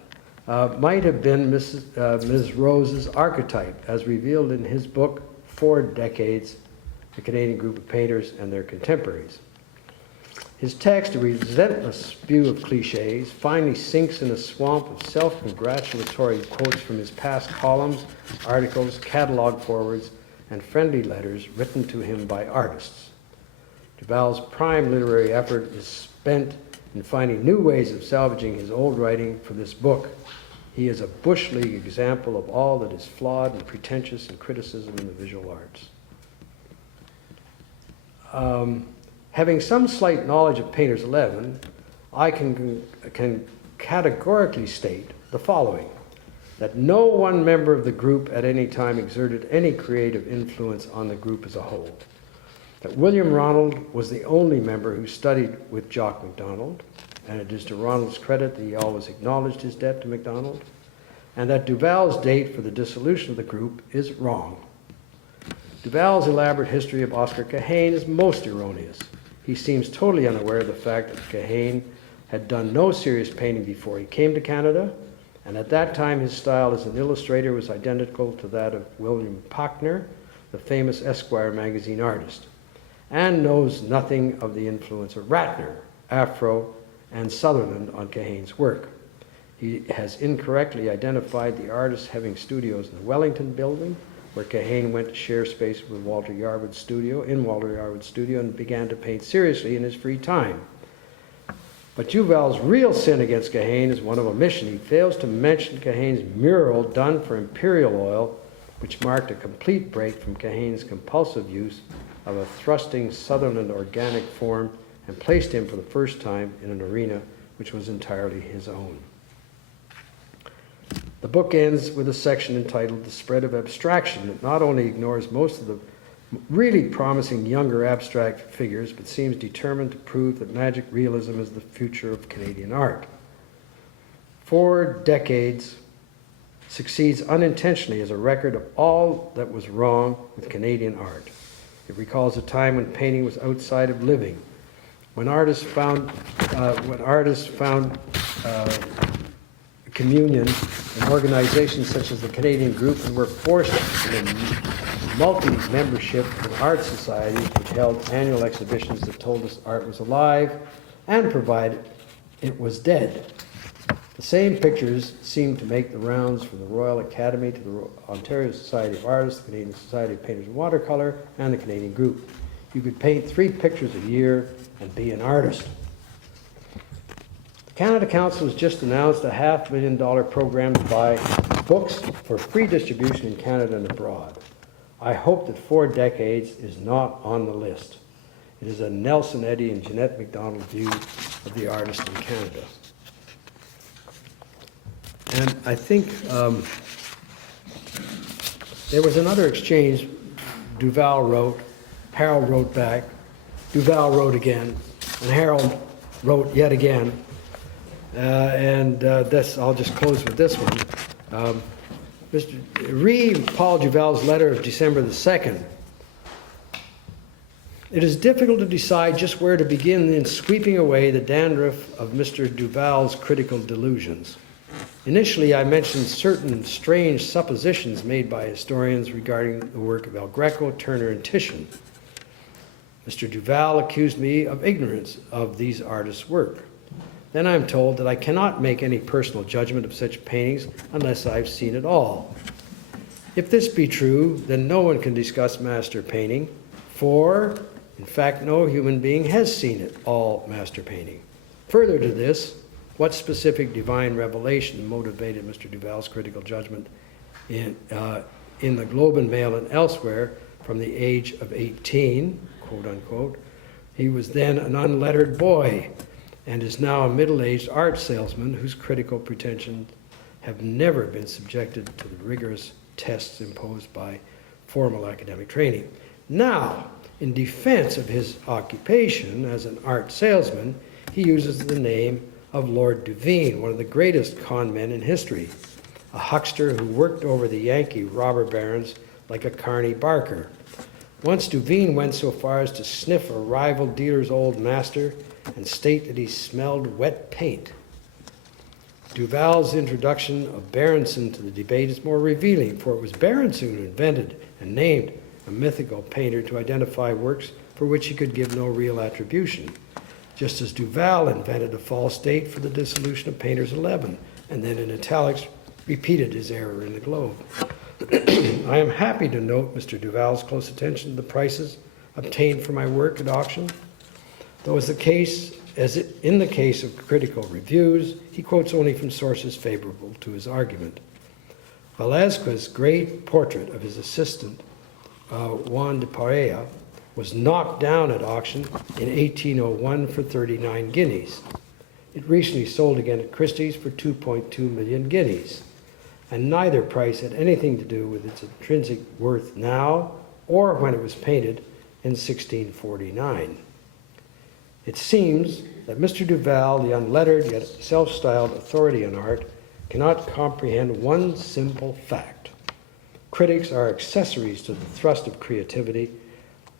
might have been Ms. Rose's archetype as revealed in his book, 4 Decades, the Canadian Group of Painters and Their Contemporaries. His text, a relentless spew of cliches, finally sinks in a swamp of self-congratulatory quotes from his past columns, articles, catalog forwards, and friendly letters written to him by artists. Duval's prime literary effort is spent in finding new ways of salvaging his old writing for this book. He is a Bush League example of all that is flawed and pretentious in criticism in the visual arts. Having some slight knowledge of Painter's 11, I can categorically state the following: that no one member of the group at any time exerted any creative influence on the group as a whole, that William Ronald was the only member who studied with Jock MacDonald, and it is to Ronald's credit that he always acknowledged his debt to MacDonald, and that Duval's date for the dissolution of the group is wrong. Duval's elaborate history of Oscar Kahane is most erroneous. He seems totally unaware of the fact that Kahane had done no serious painting before he came to Canada, and at that time his style as an illustrator was identical to that of William Packner, the famous Esquire magazine artist, and knows nothing of the influence of Ratner, Afro, and Sutherland on Kahane's work. He has incorrectly identified the artists having studios in the Wellington building, where Kahane went to share space with Walter Yarwood's studio, and began to paint seriously in his free time. But Duval's real sin against Kahane is one of omission. He fails to mention Kahane's mural done for Imperial Oil, which marked a complete break from Kahane's compulsive use of a thrusting Sutherland organic form and placed him for the first time in an arena which was entirely his own. The book ends with a section entitled The Spread of Abstraction that not only ignores most of the really promising younger abstract figures, but seems determined to prove that magic realism is the future of Canadian art. 4 Decades succeeds unintentionally as a record of all that was wrong with Canadian art. It recalls a time when painting was outside of living, when artists found communion in organizations such as the Canadian Group and were forced in multi-membership of art societies which held annual exhibitions that told us art was alive and provided it was dead. The same pictures seemed to make the rounds from the Royal Academy to the Ontario Society of Artists, the Canadian Society of Painters in Watercolor, and the Canadian Group. You could paint 3 pictures a year and be an artist. The Canada Council has just announced a $500,000 program to buy books for free distribution in Canada and abroad. I hope that 4 decades is not on the list. It is a Nelson Eddy and Jeanette MacDonald view of the artist in Canada. And I think there was another exchange. Duval wrote, Harold wrote back, Duval wrote again, and Harold wrote yet again. I'll just close with this one. Read Paul Duval's letter of December the 2nd. It is difficult to decide just where to begin in sweeping away the dandruff of Mr. Duval's critical delusions. Initially, I mentioned certain strange suppositions made by historians regarding the work of El Greco, Turner, and Titian. Mr. Duval accused me of ignorance of these artists' work. Then I'm told that I cannot make any personal judgment of such paintings unless I've seen it all. If this be true, then no one can discuss master painting, for, in fact, no human being has seen it, all master painting. Further to this, what specific divine revelation motivated Mr. Duval's critical judgment in the Globe and Mail and elsewhere from the age of 18, quote unquote? He was then an unlettered boy and is now a middle-aged art salesman whose critical pretensions have never been subjected to the rigorous tests imposed by formal academic training. Now, in defense of his occupation as an art salesman, he uses the name of Lord Duveen, one of the greatest con men in history, a huckster who worked over the Yankee robber barons like a Carney Barker. Once Duveen went so far as to sniff a rival dealer's old master and state that he smelled wet paint. Duval's introduction of Berenson to the debate is more revealing, for it was Berenson who invented and named a mythical painter to identify works for which he could give no real attribution, just as Duval invented a false date for the dissolution of Painters 11, and then in italics repeated his error in the Globe. I am happy to note Mr. Duval's close attention to the prices obtained for my work at auction, though in the case of critical reviews, he quotes only from sources favorable to his argument. Velázquez's great portrait of his assistant, Juan de Pareja, was knocked down at auction in 1801 for 39 guineas. It recently sold again at Christie's for 2.2 million guineas, and neither price had anything to do with its intrinsic worth now or when it was painted in 1649. It seems that Mr. Duval, the unlettered yet self-styled authority on art, cannot comprehend one simple fact. Critics are accessories to the thrust of creativity,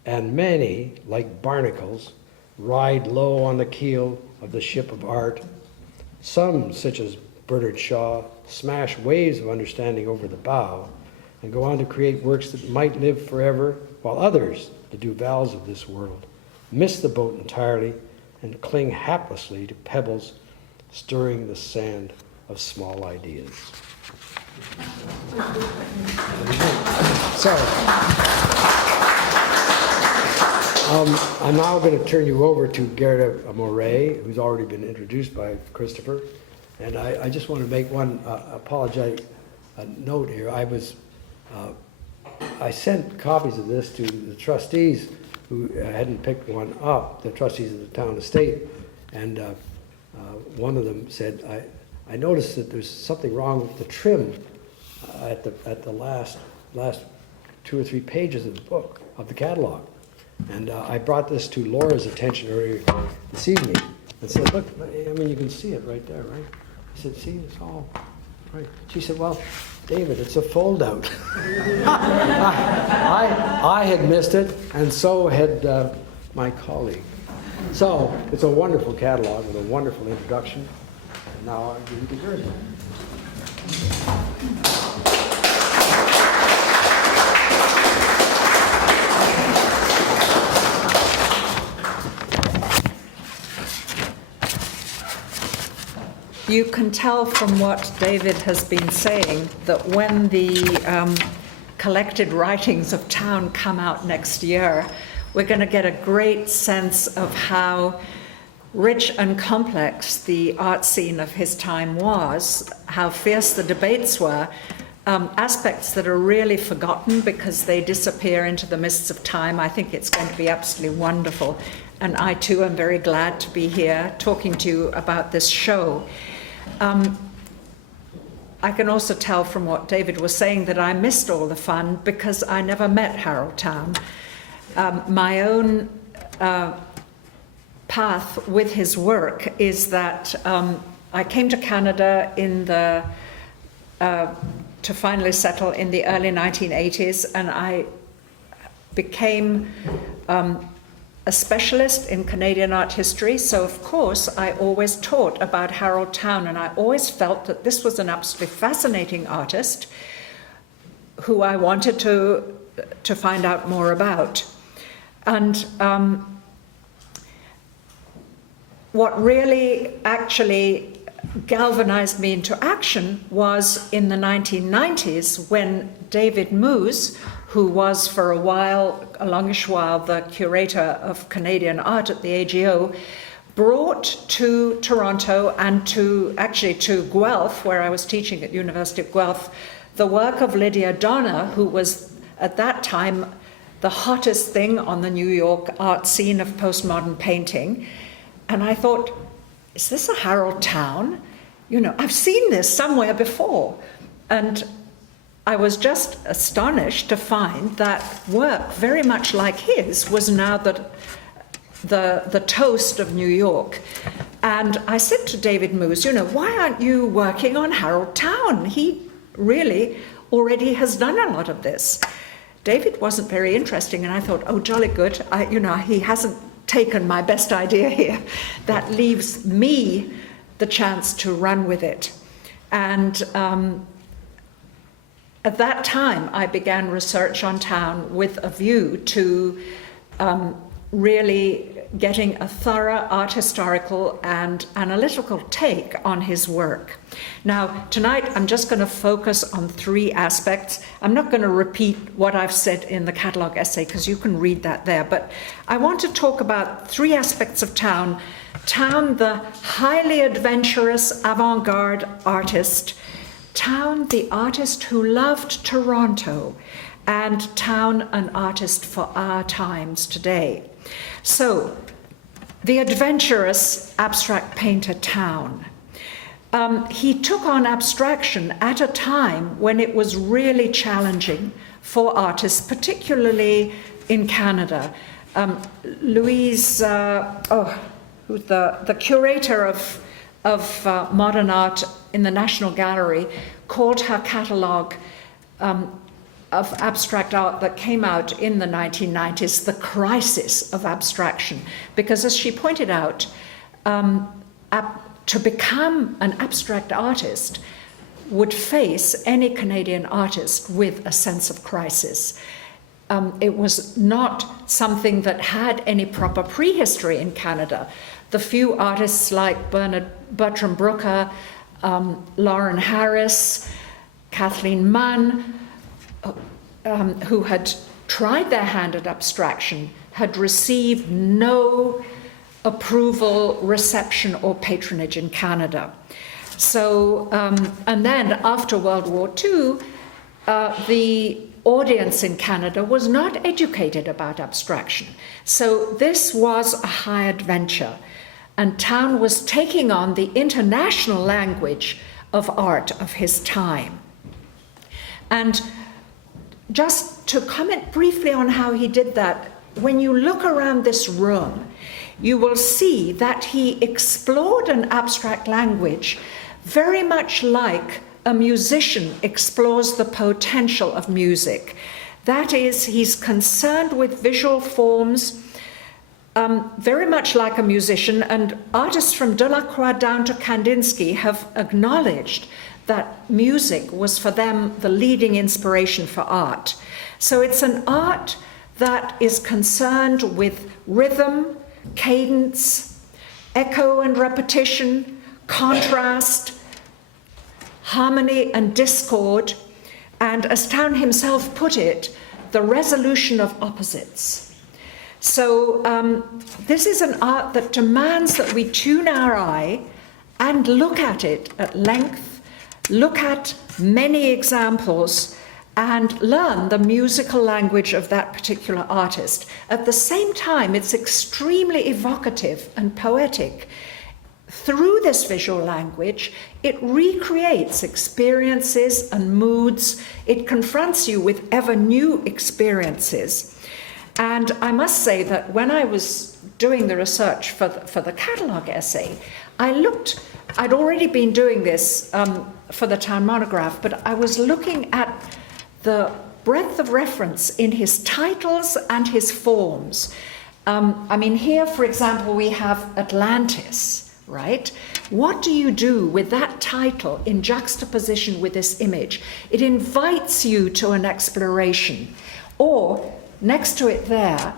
and many, like barnacles, ride low on the keel of the ship of art. Some, such as Bernard Shaw, smash waves of understanding over the bow and go on to create works that might live forever, while others, the Duvals of this world, miss the boat entirely and cling haplessly to pebbles stirring the sand of small ideas. So, I'm now going to turn you over to Gerta Moray, who's already been introduced by Christopher. And I just want to make one apologetic note here. I sent copies of this to the trustees who hadn't picked one up, the trustees of the town estate, and one of them said, I noticed that there's something wrong with the trim at the last 2 or 3 pages of the book, of the catalog. And I brought this to Laura's attention earlier this evening and said, look, I mean, you can see it right there, right? I said, see, it's all right. She said, well, David, it's a fold-out. I had missed it, and so had my colleague. So it's a wonderful catalog with a wonderful introduction. And now I'll give you the Gerta. you can tell from what David has been saying that when the collected writings of Town come out next year, we're going to get a great sense of how rich and complex the art scene of his time was, how fierce the debates were, aspects that are really forgotten because they disappear into the mists of time. I think it's going to be absolutely wonderful. And I too am very glad to be here talking to you about this show. I can also tell from what David was saying that I missed all the fun because I never met Harold Town. My own path with his work is that I came to Canada to finally settle in the early 1980s, and I became a specialist in Canadian art history. So of course I always taught about Harold Town, and I always felt that this was an absolutely fascinating artist who I wanted to find out more about. And what really actually galvanized me into action was in the 1990s when David Moose, who was for a longish while, the curator of Canadian art at the AGO, brought to Toronto and to Guelph, where I was teaching at University of Guelph, the work of Lydia Donner, who was at that time the hottest thing on the New York art scene of postmodern painting. And I thought, is this a Harold Town? You know, I've seen this somewhere before. And I was just astonished to find that work very much like his was now the toast of New York. And I said to David Moose, you know, why aren't you working on Harold Town? He really already has done a lot of this. David wasn't very interesting, and I thought, oh, jolly good. He hasn't taken my best idea here. That leaves me the chance to run with it. And at that time, I began research on Town with a view to really getting a thorough art historical and analytical take on his work. Now, tonight I'm just going to focus on three aspects. I'm not going to repeat what I've said in the catalogue essay because you can read that there, but I want to talk about three aspects of Town. Town, the highly adventurous avant-garde artist. Town, the artist who loved Toronto. And Town, an artist for our times today. So, the adventurous abstract painter Town. He took on abstraction at a time when it was really challenging for artists, particularly in Canada. Louise, who's the curator of modern art in the National Gallery, called her catalogue of abstract art that came out in the 1990s the crisis of abstraction, because as she pointed out, to become an abstract artist would face any Canadian artist with a sense of crisis. It was not something that had any proper prehistory in Canada. The few artists like Bertram Brooker, Lauren Harris, Kathleen Munn, who had tried their hand at abstraction, had received no approval, reception, or patronage in Canada. So, and then after World War II, the audience in Canada was not educated about abstraction. So this was a high adventure. And Town was taking on the international language of art of his time. And just to comment briefly on how he did that, when you look around this room, you will see that he explored an abstract language very much like a musician explores the potential of music. That is, he's concerned with visual forms, very much like a musician, and artists from Delacroix down to Kandinsky have acknowledged that music was for them the leading inspiration for art. So it's an art that is concerned with rhythm, cadence, echo and repetition, contrast, harmony and discord, and as Town himself put it, the resolution of opposites. So this is an art that demands that we tune our eye and look at it at length, look at many examples, and learn the musical language of that particular artist. At the same time, it's extremely evocative and poetic. Through this visual language, it recreates experiences and moods. It confronts you with ever new experiences. And I must say that when I was doing the research for the catalogue essay, I'd already been doing this for the Town monograph, but I was looking at the breadth of reference in his titles and his forms. I mean, here, for example, we have Atlantis, right? What do you do with that title in juxtaposition with this image? It invites you to an exploration. Or, next to it there,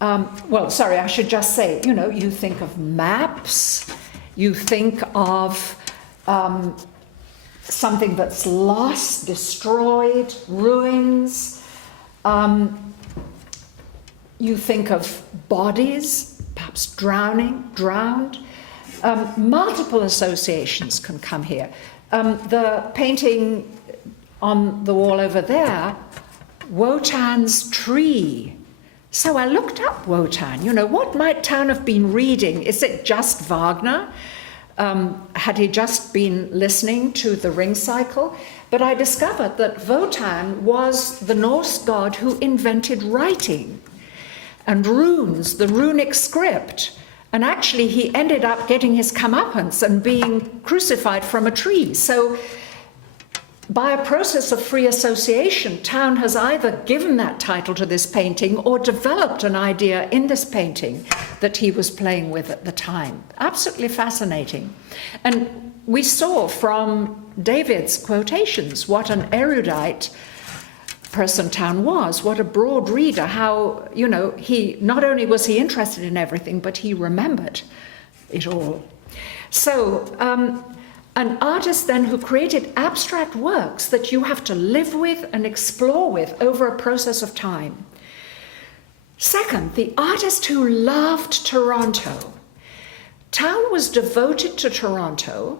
I should just say, you think of maps, you think of something that's lost, destroyed, ruins. You think of bodies, perhaps drowned. Multiple associations can come here. The painting on the wall over there, Wotan's tree. So I looked up Wotan. What might Town have been reading? Is it just Wagner? Had he just been listening to the Ring Cycle? But I discovered that Wotan was the Norse god who invented writing and runes, the runic script. And actually, he ended up getting his comeuppance and being crucified from a tree. So by a process of free association, Town has either given that title to this painting or developed an idea in this painting that he was playing with at the time. Absolutely fascinating. And we saw from David's quotations what an erudite person Town was, what a broad reader, how, he not only was he interested in everything, but he remembered it all. So, an artist then who created abstract works that you have to live with and explore with over a process of time. Second, the artist who loved Toronto. Town was devoted to Toronto.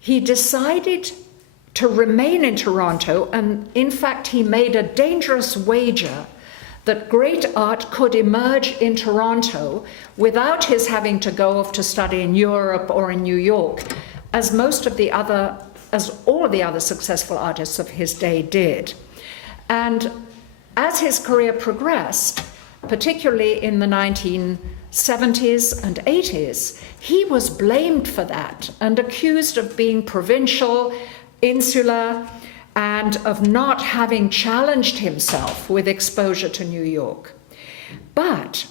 He decided to remain in Toronto, and in fact, he made a dangerous wager that great art could emerge in Toronto without his having to go off to study in Europe or in New York, as all of the other successful artists of his day did. And as his career progressed, particularly in the 1970s and 80s, he was blamed for that and accused of being provincial, insular, and of not having challenged himself with exposure to New York. But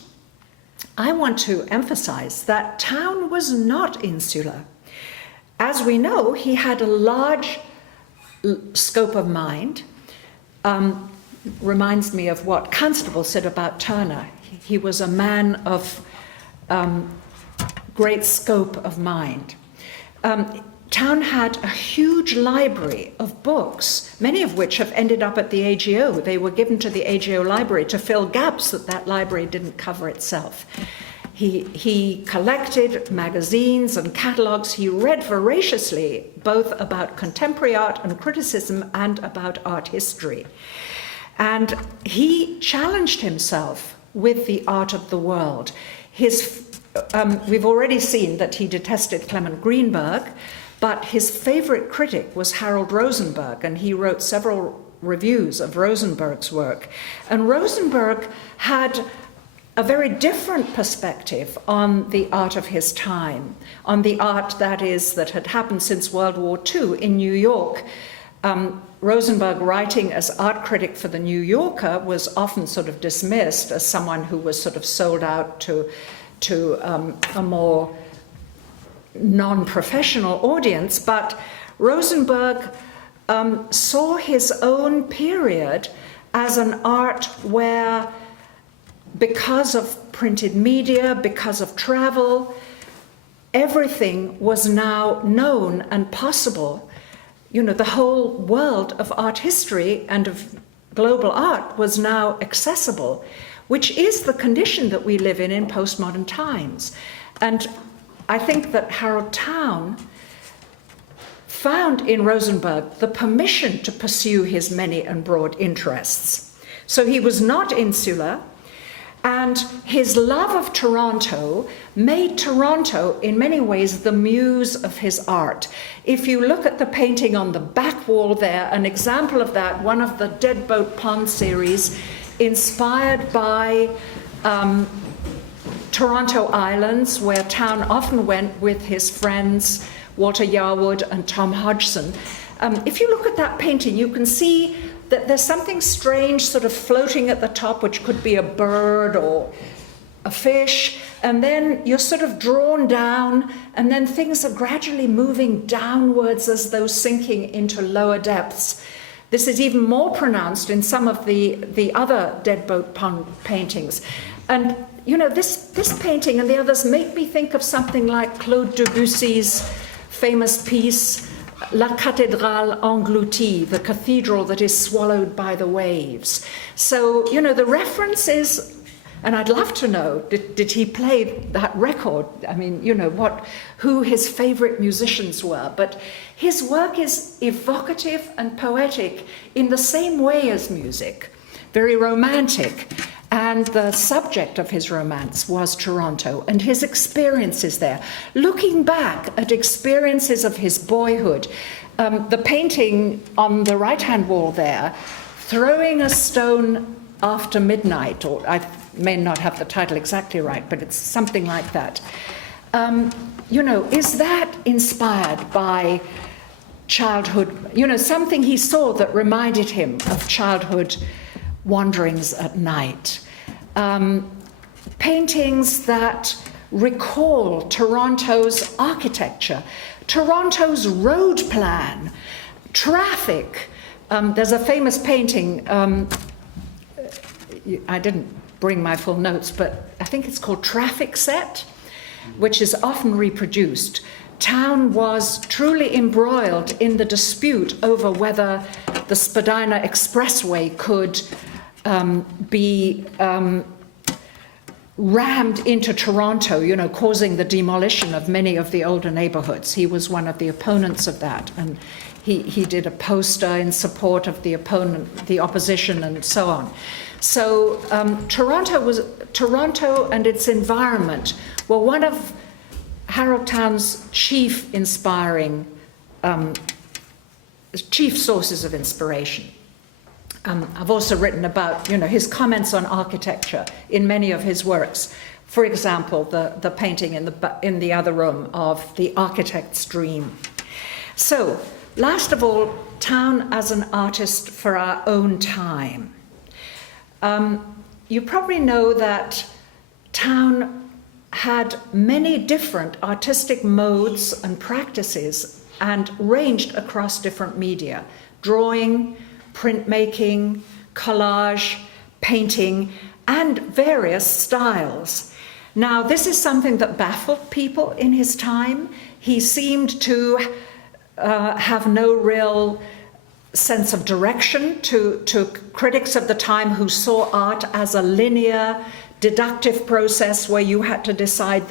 I want to emphasize that Town was not insular. As we know, he had a large scope of mind. Reminds me of what Constable said about Turner. He was a man of great scope of mind. Town had a huge library of books, many of which have ended up at the AGO. They were given to the AGO library to fill gaps that library didn't cover itself. He collected magazines and catalogues. He read voraciously, both about contemporary art and criticism and about art history. And he challenged himself with the art of the world. We've already seen that he detested Clement Greenberg, but his favorite critic was Harold Rosenberg, and he wrote several reviews of Rosenberg's work. And Rosenberg had a very different perspective on the art of his time, on the art, that had happened since World War II in New York. Rosenberg, writing as art critic for The New Yorker, was often sort of dismissed as someone who was sort of sold out to a more non-professional audience. But Rosenberg saw his own period as an art where, because of printed media, because of travel, everything was now known and possible. You know, the whole world of art history and of global art was now accessible, which is the condition that we live in postmodern times. And I think that Harold Town found in Rosenberg the permission to pursue his many and broad interests. So he was not insular, and his love of Toronto made Toronto, in many ways, the muse of his art. If you look at the painting on the back wall there, an example of that, one of the Deadboat Pond series, inspired by Toronto Islands, where Town often went with his friends, Walter Yarwood and Tom Hodgson. If you look at that painting, you can see that there's something strange sort of floating at the top, which could be a bird or a fish, and then you're sort of drawn down, and then things are gradually moving downwards as though sinking into lower depths. This is even more pronounced in some of the other Deadboat Pond paintings. And, you know, this painting and the others make me think of something like Claude Debussy's famous piece, La Cathédrale Engloutie, the cathedral that is swallowed by the waves. So, you know, the reference is, and I'd love to know, did he play that record? I mean, you know, who his favorite musicians were. But his work is evocative and poetic in the same way as music, very romantic. And the subject of his romance was Toronto and his experiences there. Looking back at experiences of his boyhood, the painting on the right-hand wall there, Throwing a Stone After Midnight, or I may not have the title exactly right, but it's something like that. You know, is that inspired by childhood, you know, something he saw that reminded him of childhood wanderings at night? Paintings that recall Toronto's architecture, Toronto's road plan, traffic. There's a famous painting, I didn't bring my full notes, but I think it's called Traffic Set, which is often reproduced. Town was truly embroiled in the dispute over whether the Spadina Expressway could be rammed into Toronto, you know, causing the demolition of many of the older neighborhoods. He was one of the opponents of that, and he did a poster in support of the opposition, and so on. So Toronto and its environment were one of Harold Town's chief sources of inspiration. I've also written about, you know, his comments on architecture in many of his works. For example, the painting in the other room of The Architect's Dream. So, last of all, Town as an artist for our own time. You probably know that Town had many different artistic modes and practices and ranged across different media: drawing, printmaking, collage, painting, and various styles. Now, this is something that baffled people in his time. He seemed to have no real sense of direction to critics of the time who saw art as a linear, deductive process where you had to decide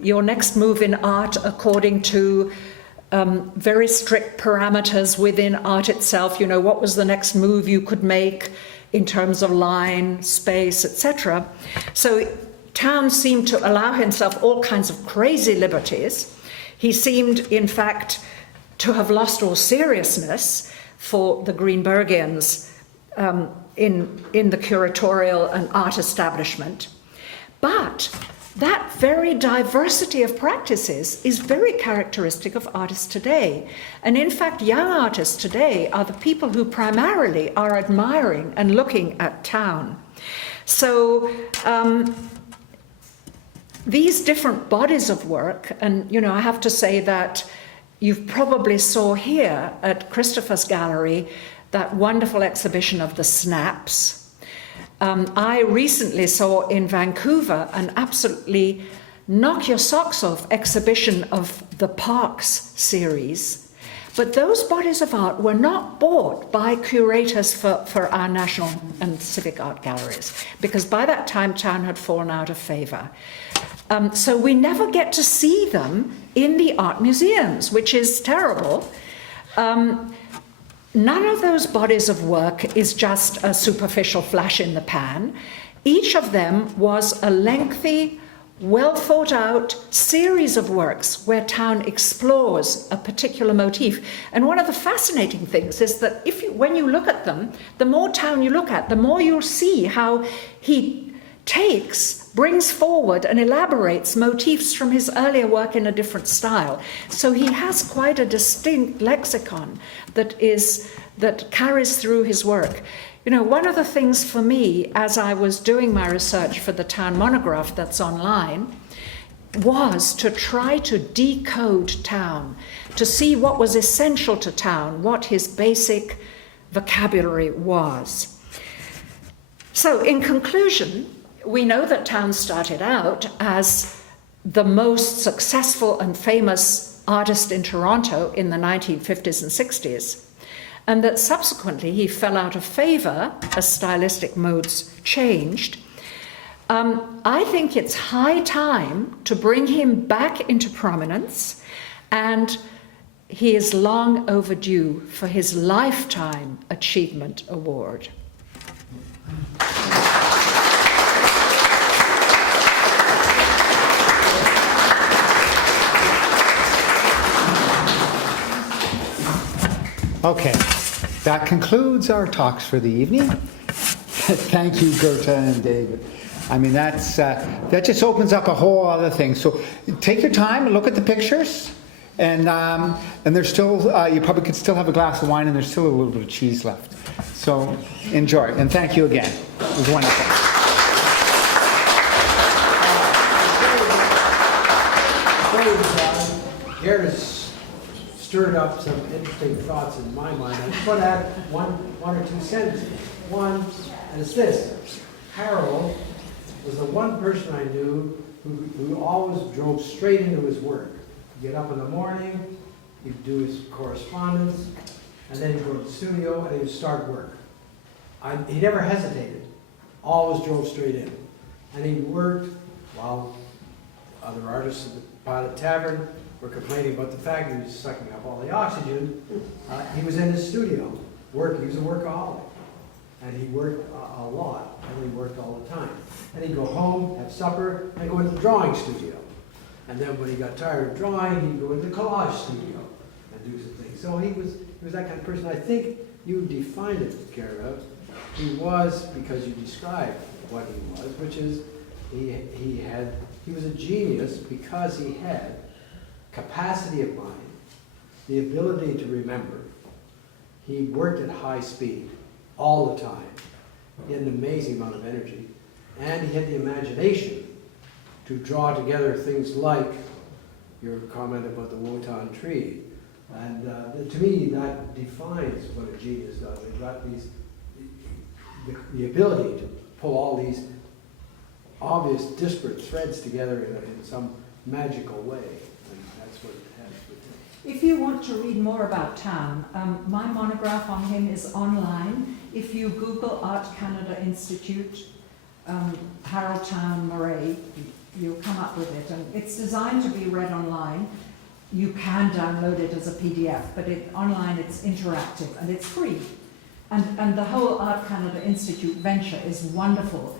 your next move in art according to very strict parameters within art itself. You know, what was the next move you could make in terms of line, space, etc. So Town seemed to allow himself all kinds of crazy liberties. He seemed, in fact, to have lost all seriousness for the Greenbergians in the curatorial and art establishment. But that very diversity of practices is very characteristic of artists today. And in fact, young artists today are the people who primarily are admiring and looking at Town. So these different bodies of work, and you know, I have to say that you've probably saw here at Christopher's gallery that wonderful exhibition of the snaps. I recently saw in Vancouver an absolutely knock your socks off exhibition of the Parks series. But those bodies of art were not bought by curators for our national and civic art galleries, because by that time town had fallen out of favour. So we never get to see them in the art museums, which is terrible. None of those bodies of work is just a superficial flash in the pan. Each of them was a lengthy, well thought out series of works where town explores a particular motif. And one of the fascinating things is that when you look at them, the more town you look at, the more you'll see how he brings forward and elaborates motifs from his earlier work in a different style. So he has quite a distinct lexicon that carries through his work. You know, one of the things for me, as I was doing my research for the town monograph that's online, was to try to decode town, to see what was essential to town, what his basic vocabulary was. So, in conclusion, we know that town started out as the most successful and famous artist in Toronto in the 1950s and 60s. And that subsequently he fell out of favour as stylistic modes changed. I think it's high time to bring him back into prominence, and he is long overdue for his Lifetime Achievement Award. Okay, that concludes our talks for the evening. Thank you, Gerta and David. I mean, that just opens up a whole other thing. So take your time and look at the pictures, and there's still, you probably could still have a glass of wine, and there's still a little bit of cheese left. So enjoy, and thank you again. It was wonderful. Here's stirred up some interesting thoughts in my mind. I just want to add one or two sentences. One, and it's this: Harold was the one person I knew who always drove straight into his work. He'd get up in the morning, he'd do his correspondence, and then he'd go to the studio and he'd start work. He never hesitated, always drove straight in. And he worked while other artists at the Pilot Tavern were complaining about the fact that he was sucking up all the oxygen. He was in his studio working. He was a workaholic. And he worked a lot, and he worked all the time. And he'd go home, have supper, and go into the drawing studio. And then when he got tired of drawing, he'd go into the collage studio and do some things. So he was that kind of person. I think you defined it, Gerta. He was, because you described what he was, which is he was a genius because he had capacity of mind, the ability to remember. He worked at high speed all the time. He had an amazing amount of energy. And he had the imagination to draw together things like your comment about the Wotan tree. And to me, that defines what a genius does. They've got the ability to pull all these obvious disparate threads together in some magical way. And that's what it has with it. If you want to read more about town, my monograph on him is online. If you Google Art Canada Institute, Harold Town Moray, you'll come up with it. And it's designed to be read online. You can download it as a PDF, but online it's interactive and it's free. And the whole Art Canada Institute venture is wonderful.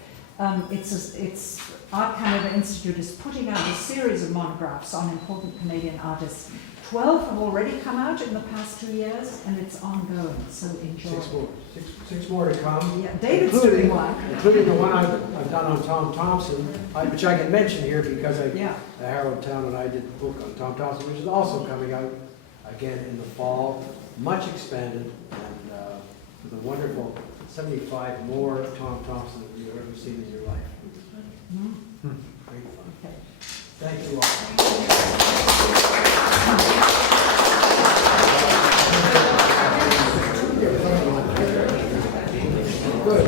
It's Art Canada Institute is putting out a series of monographs on important Canadian artists. 12 have already come out in the past 2 years, and it's ongoing, so enjoy. Six more to come. Yeah, David's doing one. Including the one I've done on Tom Thompson, which I can mention here because Harold Town and I did the book on Tom Thompson, which is also coming out again in the fall, much expanded, and with a wonderful 75 more Tom Thompson than you've ever seen in your life. Mm-hmm. Great fun. Okay. Thank you all. Good.